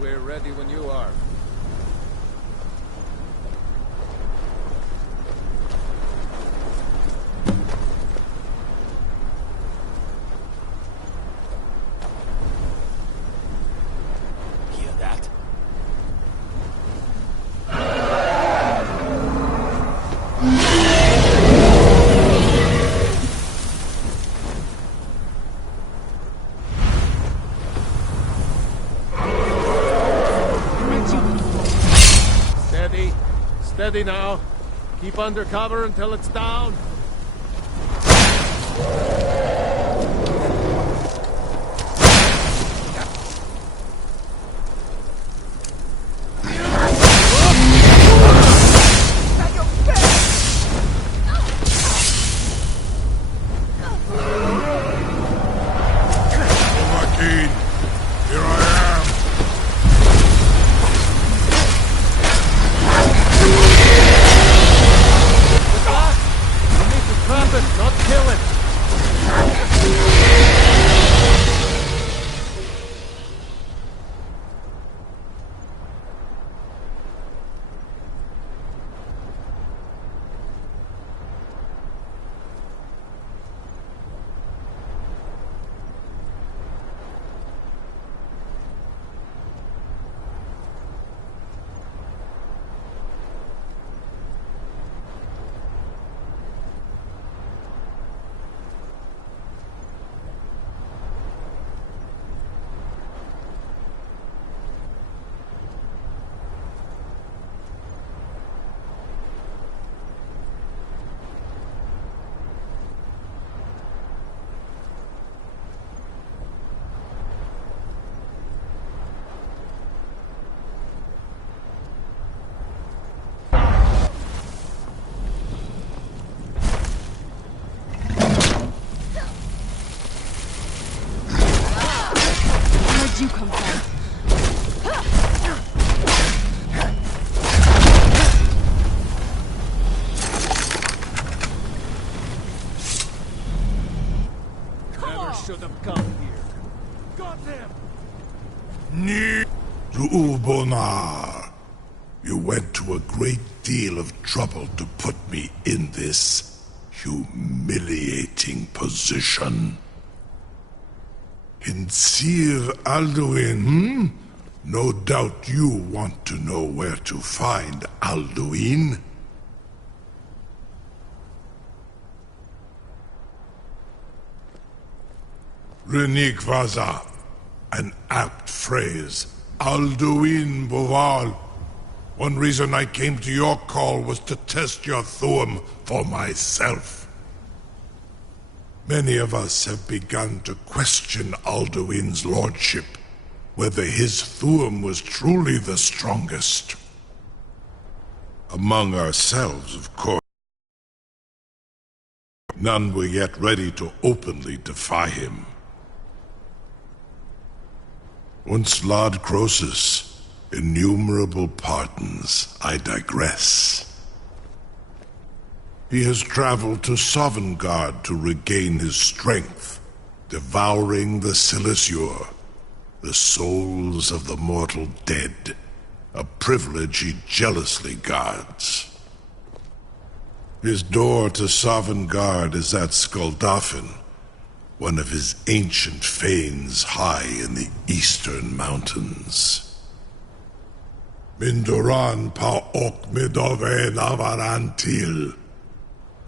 We're ready when you are. Hear that? Steady now. Keep under cover until it's down. Where'd you come from? Never should have come here. Goddamn! Ni Rubonar. You went to a great deal of trouble to put me in this humiliating position. In Sir Alduin, No doubt you want to know where to find Alduin. Renik Vaza, an apt phrase. Alduin Boval. One reason I came to your call was to test your Thuum for myself. Many of us have begun to question Alduin's lordship, whether his Thuum was truly the strongest. Among ourselves, of course. None were yet ready to openly defy him. Once Lord Croesus, innumerable pardons, I digress. He has traveled to Sovngarde to regain his strength, devouring the Silesure, the souls of the mortal dead, a privilege he jealously guards. His door to Sovngarde is at Skuldafn, one of his ancient fanes high in the eastern mountains. Mindoran pa ok midove navarantil.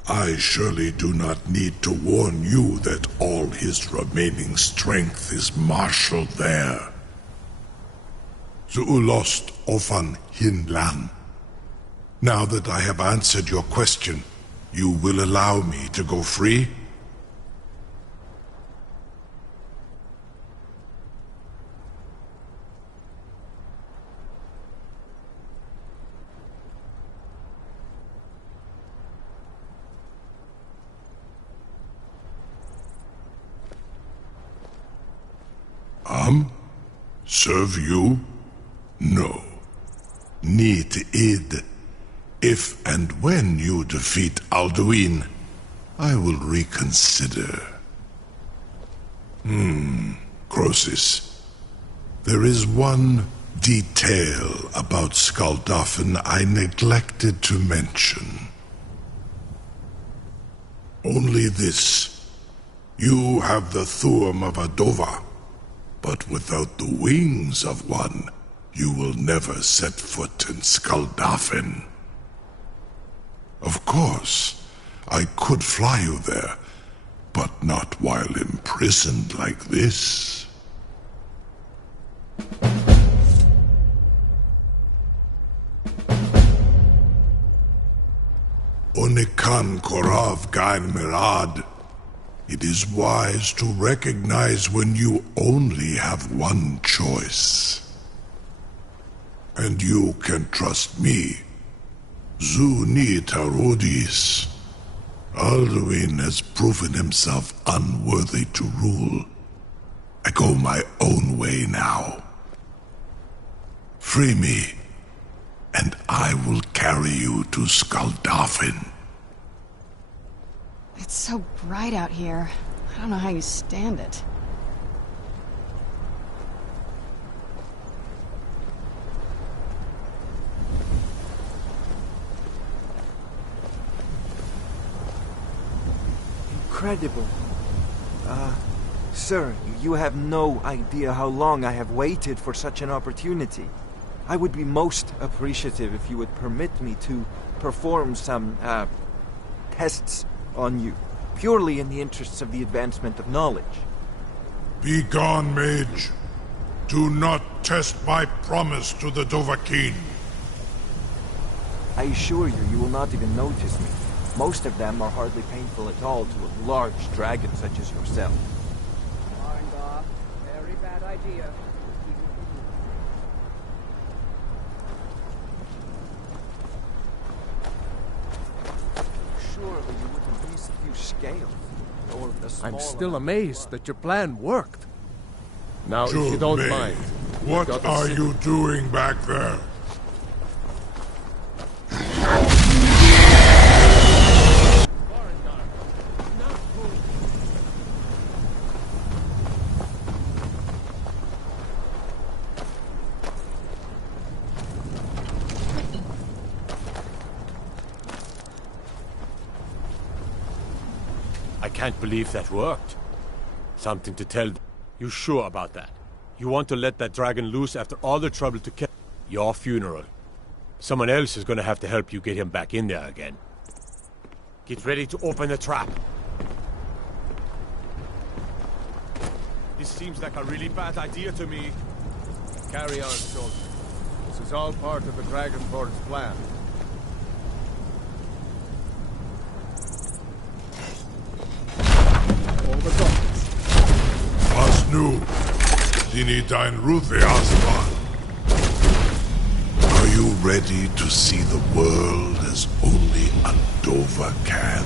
I surely do not need to warn you that all his remaining strength is marshaled there. Zuulost ofan hinlan. Now that I have answered your question, you will allow me to go free? Serve you? No. Need id. If and when you defeat Alduin, I will reconsider. Croesus. There is one detail about Skuldafn I neglected to mention. Only this. You have the Thuum of Adova, but without the wings of one, you will never set foot in Skuldafn. Of course, I could fly you there, but not while imprisoned like this. Onikan Korav Gain Mirad. It is wise to recognize when you only have one choice. And you can trust me. Zuni Tarudis. Alduin has proven himself unworthy to rule. I go my own way now. Free me, and I will carry you to Skuldafn. It's so bright out here. I don't know how you stand it. Incredible. Sir, you have no idea how long I have waited for such an opportunity. I would be most appreciative if you would permit me to perform some, tests on you, purely in the interests of the advancement of knowledge. Be gone, mage. Do not test my promise to the Dovahkiin. I assure you, you will not even notice me. Most of them are hardly painful at all to a large dragon such as yourself. Very bad idea. Surely you wouldn't use a few scales, or a small I'm still amazed that your plan worked. Now, if you Jude don't May, mind... what are you doing back there? I can't believe that worked. Something to tell... You sure about that? You want to let that dragon loose after all the trouble to kill... Your funeral. Someone else is gonna have to help you get him back in there again. Get ready to open the trap. This seems like a really bad idea to me. Carry on, soldier. This is all part of the Dragonborn's plan. Was nu, dini dein Ruthi Aslan. Are you ready to see the world as only Andova can?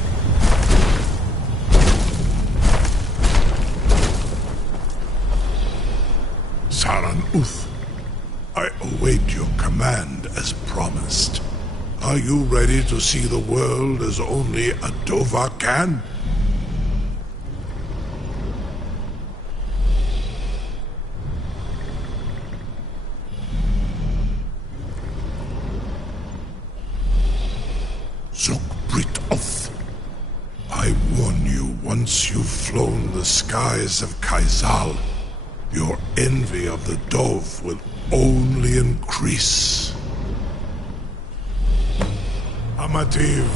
Saran Uth, I await your command as promised. Are you ready to see the world as only Andova can? Zok Brit of Once you've flown the skies of Kaizal, your envy of the dove will only increase. Amativ,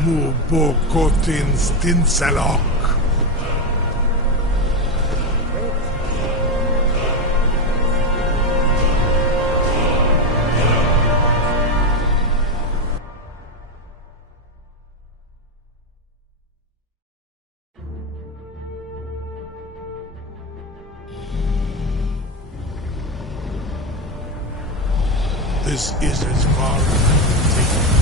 Mubokotin Stinselok. This is as far as I can take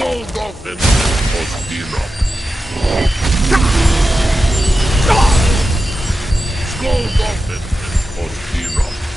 Skullgolfin Ostina. Skullgolfin Ostina.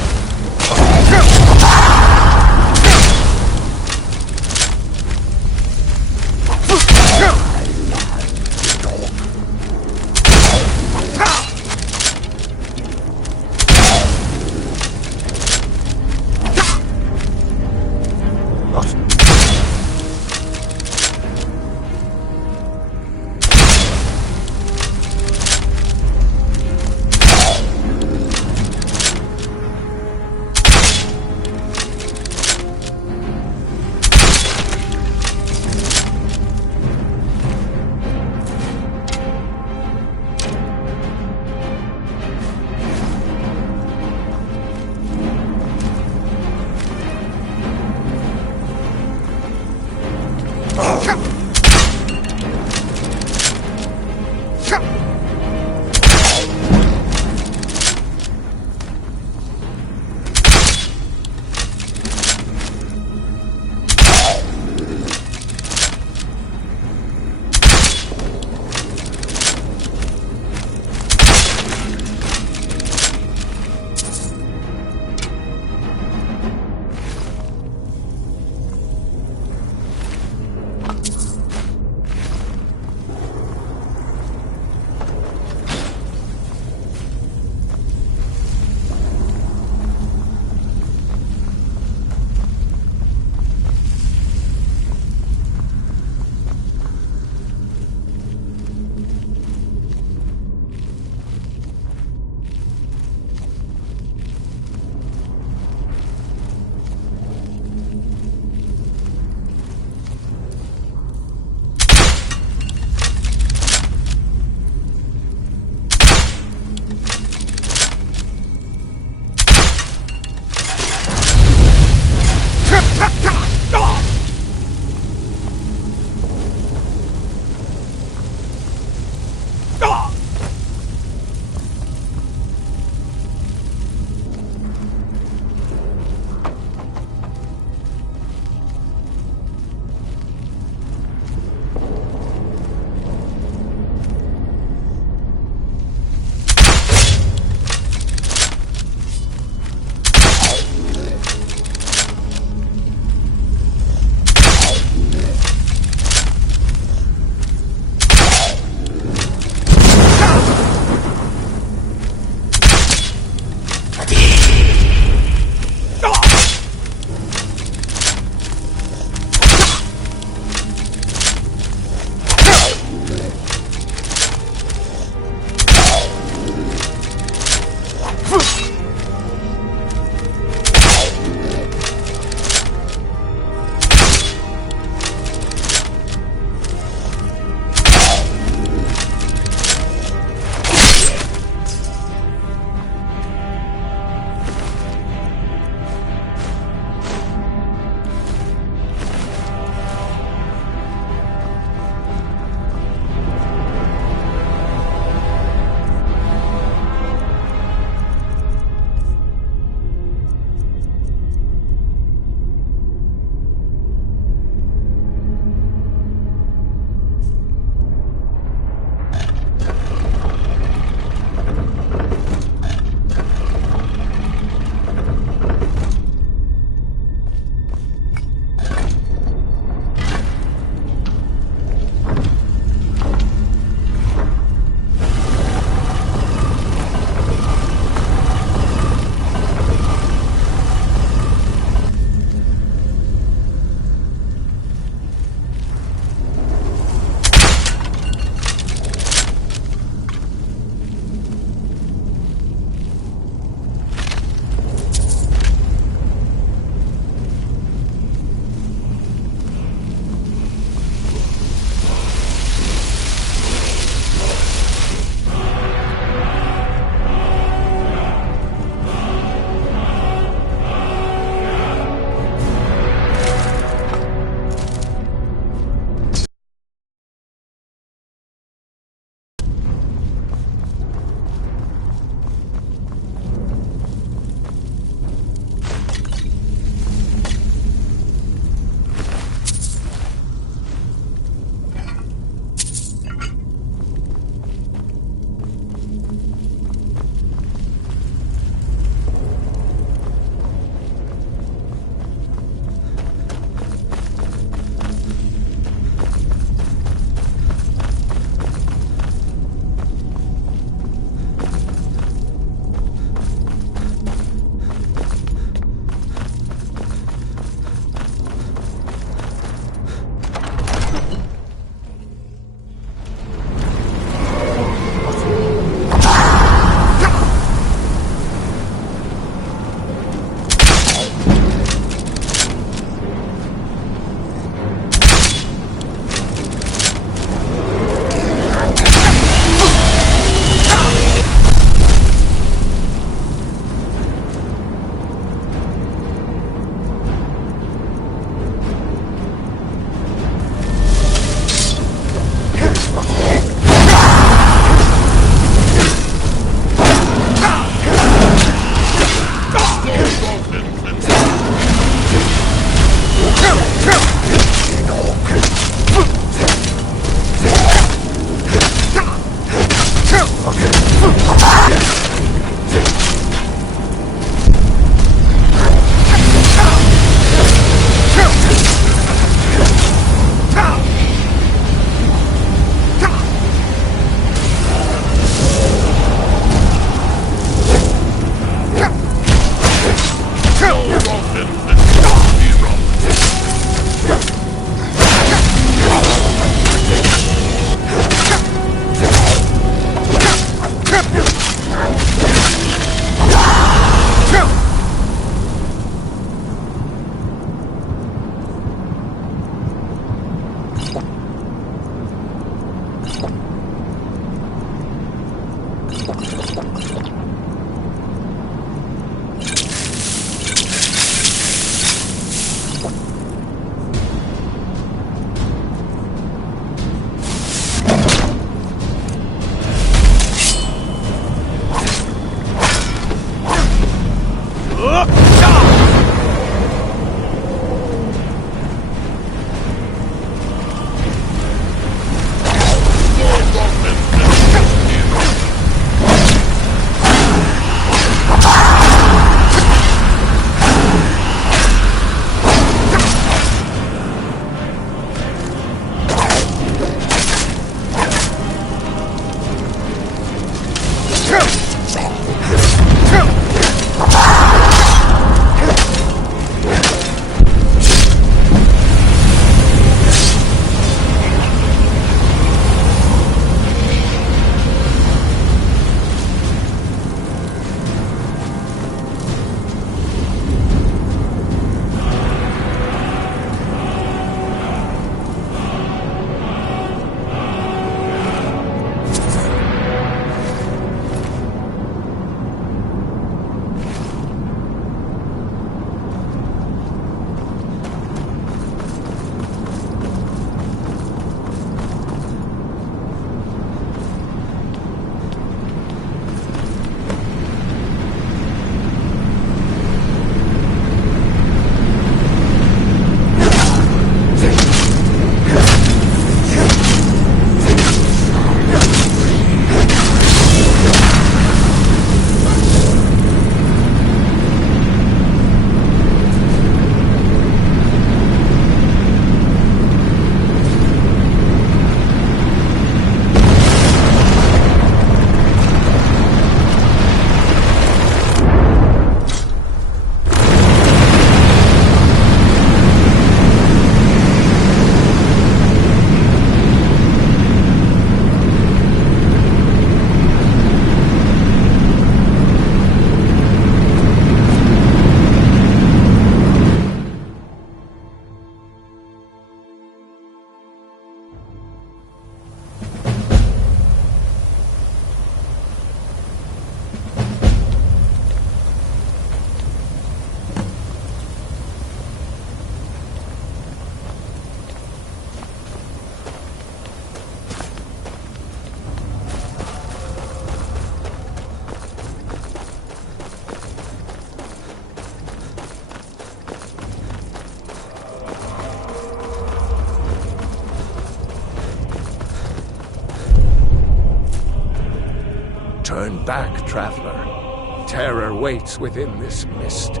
Turn back, traveler. Terror waits within this mist.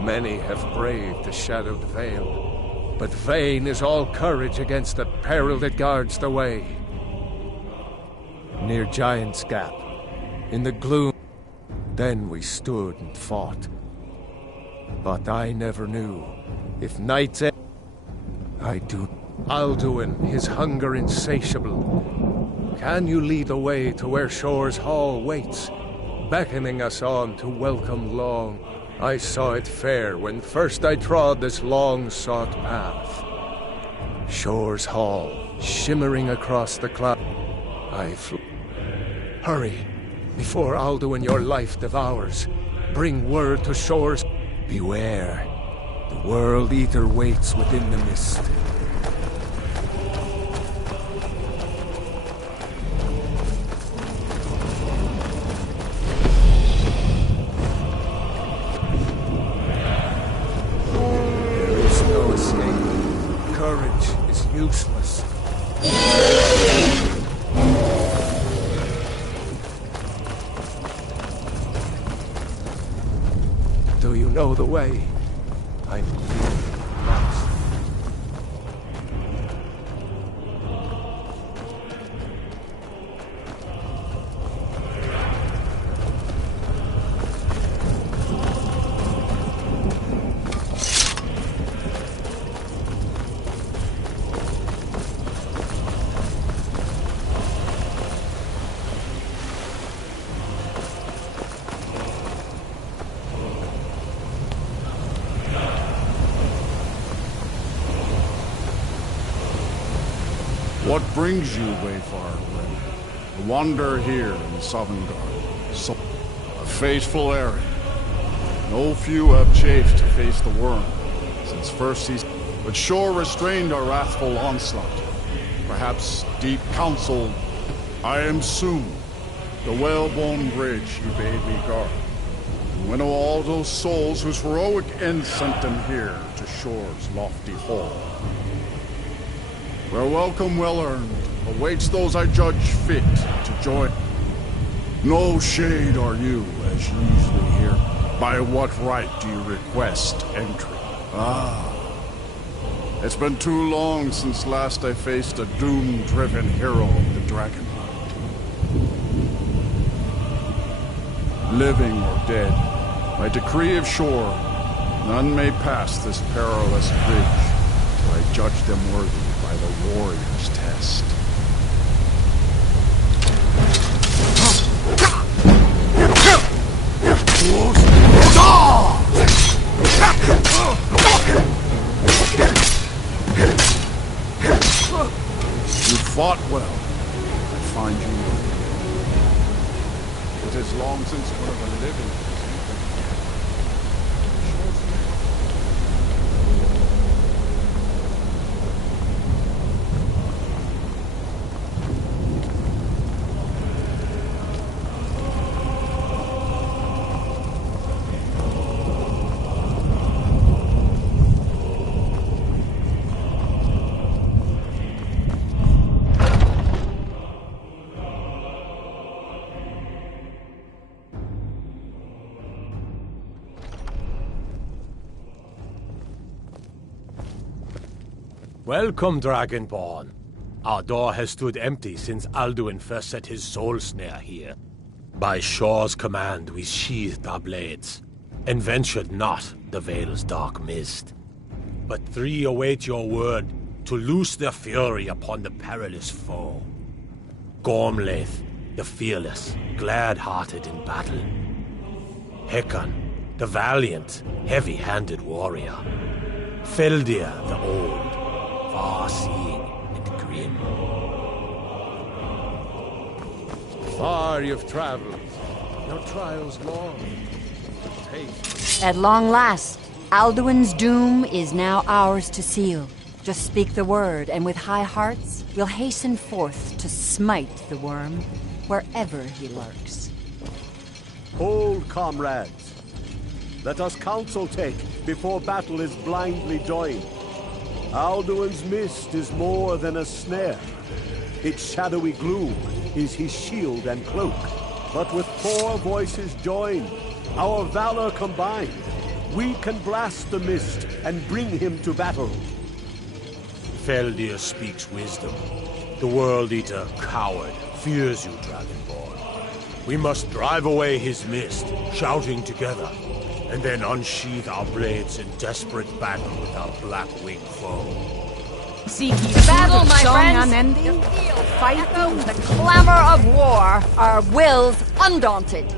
Many have braved the shadowed veil, but vain is all courage against the peril that guards the way. Near Giant's Gap, in the gloom, then we stood and fought. But I never knew if night's end, I do. Alduin, his hunger insatiable. Can you lead the way to where Shore's Hall waits, beckoning us on to welcome long? I saw it fair when first I trod this long-sought path. Shore's Hall, shimmering across the cloud. I flew. Hurry, before Alduin your life devours. Bring word to Shore's. Beware, the World Eater waits within the mist. There is no escape. courage is useless. Do you know the way? I'm lost. What brings you wayfarer? A wanderer here in Sovngarde. So, a fateful errand. No few have chafed to face the worm, since first he's... But sure restrained our wrathful onslaught. Perhaps deep counsel, I am soon. The well-born bridge you bade me guard. And winnow all those souls whose heroic end sent them here to shore's lofty hall. Where welcome well-earned awaits those I judge fit to join. No shade are you, as usually here. By what right do you request entry? Ah, it's been too long since last I faced a doom-driven hero of the Dragonheart. Living or dead, by decree of shore, none may pass this perilous bridge till I judge them worthy by the warrior's test. You fought well. I find you worthy. It is long since one of the living Welcome, Dragonborn. Our door has stood empty since Alduin first set his soul snare here. By Shore's command, we sheathed our blades, and ventured not the Vale's dark mist. But three await your word to loose their fury upon the perilous foe. Gormlaith, the fearless, glad-hearted in battle. Hekon, the valiant, heavy-handed warrior. Feldir, the old, far-seeing and grim. Far you've traveled. Your trials long. At long last, Alduin's doom is now ours to seal. Just speak the word, and with high hearts, we'll hasten forth to smite the worm wherever he lurks. Hold, comrades. Let us counsel take before battle is blindly joined. Alduin's mist is more than a snare. Its shadowy gloom is his shield and cloak. But with 4 voices joined, our valor combined, we can blast the mist and bring him to battle. Feldir speaks wisdom. The World Eater, coward, fears you, Dragonborn. We must drive away his mist, shouting together, and then unsheath our blades in desperate battle with our black-winged foe. Seek ye battle, my friends. The field echoes the clamor of war. Our wills undaunted.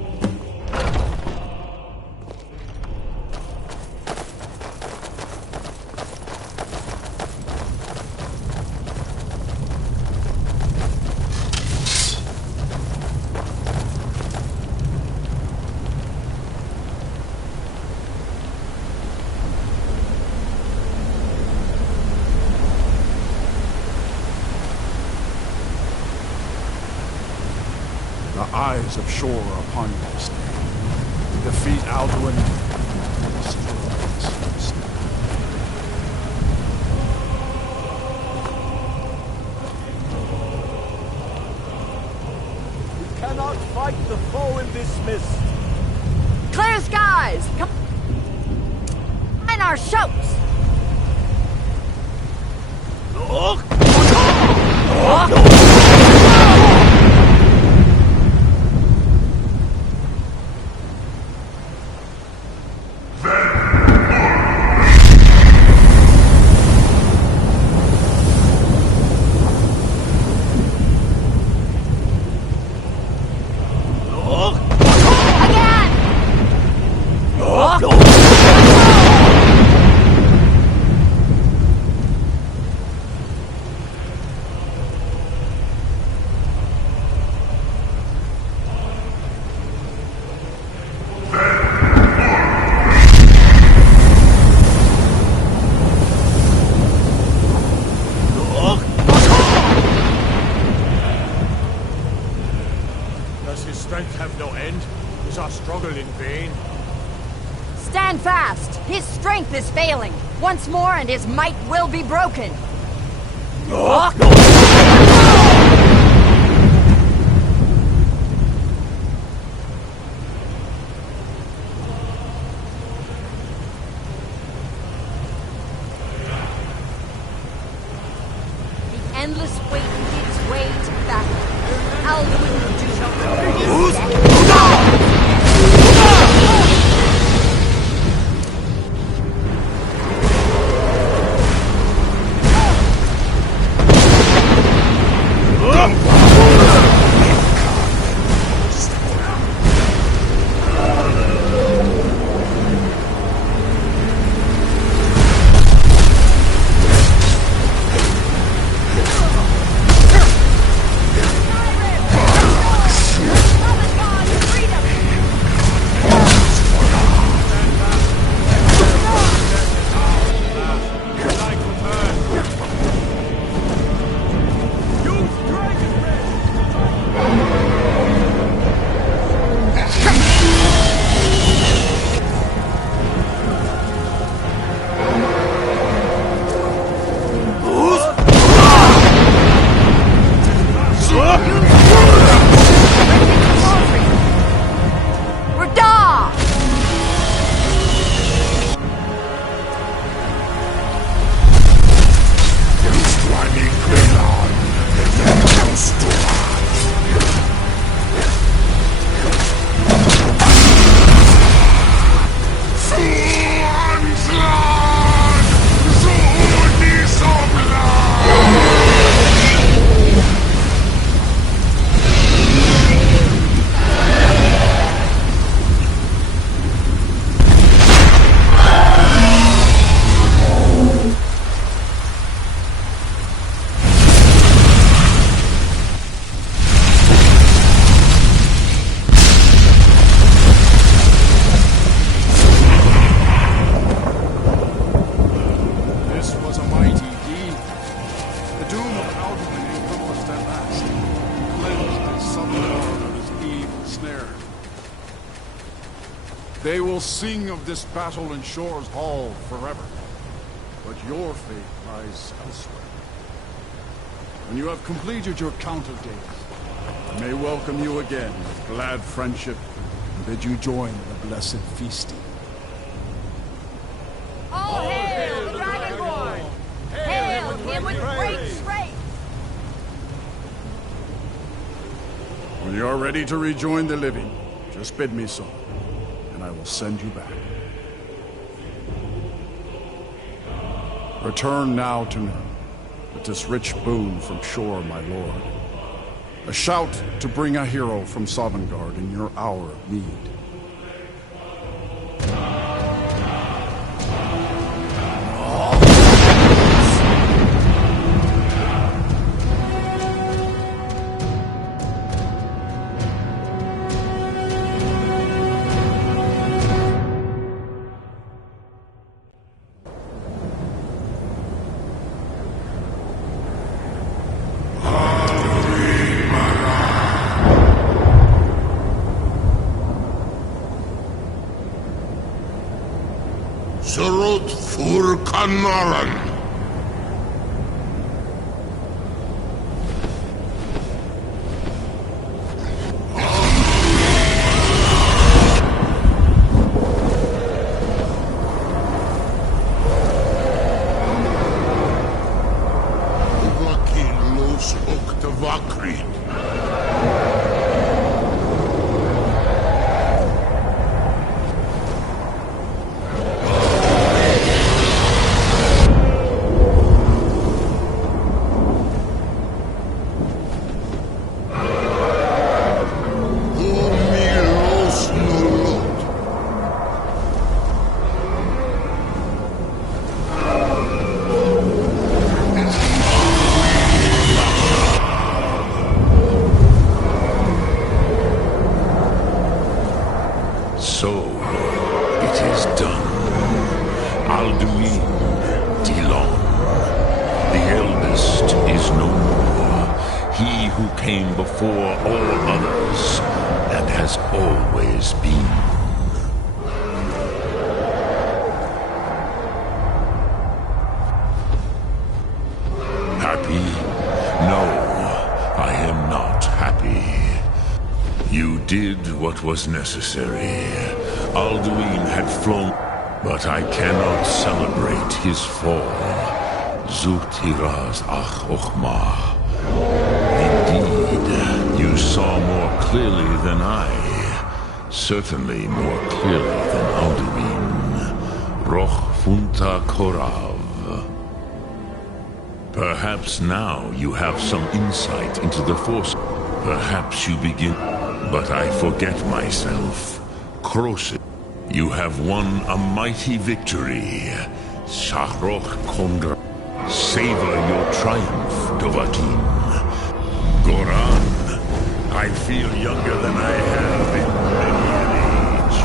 The eyes of Shore are upon you this day. Defeat Alduin. Destroy this snare. dismissed. Clear skies! Come in our shouts! Does his strength have no end? Is our struggle in vain? Stand fast! His strength is failing! Once more and his might will be broken! The endless wait gives way to battle. Alduin will do They will sing of this battle in Shore's Hall forever. But your fate lies elsewhere. When you have completed your count of days, I may welcome you again with glad friendship and bid you join the blessed feasting. All hail the Dragonborn! Hail him with great strength! When you are ready to rejoin the living, just bid me so, and I will send you back. Return now to me with this rich boon from Shore, my lord. A shout to bring a hero from Sovngarde in your hour of need. Surut fur kanaran. Miros Oktavakri. So, it is done. Alduin, Dilon, the eldest is no more. He who came before all others, and has always been. Happy? No, I am not happy. You did what was necessary. Alduin had flown, but I cannot celebrate his fall. Zutiraz ach ochma. Indeed, you saw more clearly than I. Certainly more clearly than Alduin. Roch funta korav. Perhaps now you have some insight into the Force. Perhaps you begin... But I forget myself. Krosit, you have won a mighty victory. Shahroch Kondra. Savor your triumph, Dovahkiin. Goran, I feel younger than I have in many an age.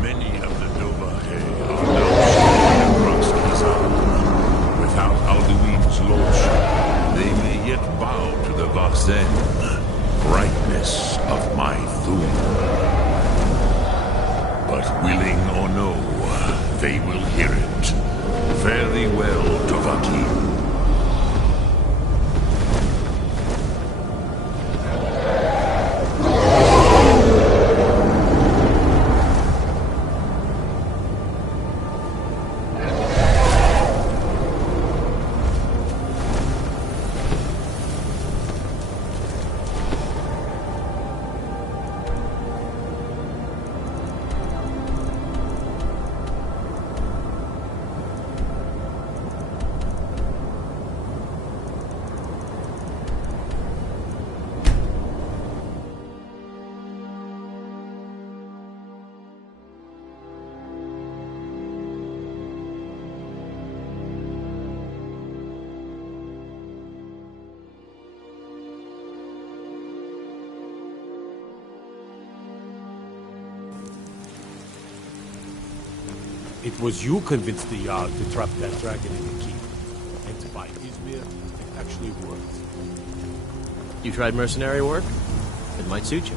Many of the Dovahe are now sharing across Kazan. Without Alduin's lordship, they may yet bow to the Vazen. Brightness of my Thum. But willing or no, they will hear it. Very well, Dovahkiin. It was you convinced the Jarl to trap that dragon in the keep. And by Izmir, it actually worked. You tried mercenary work? It might suit you.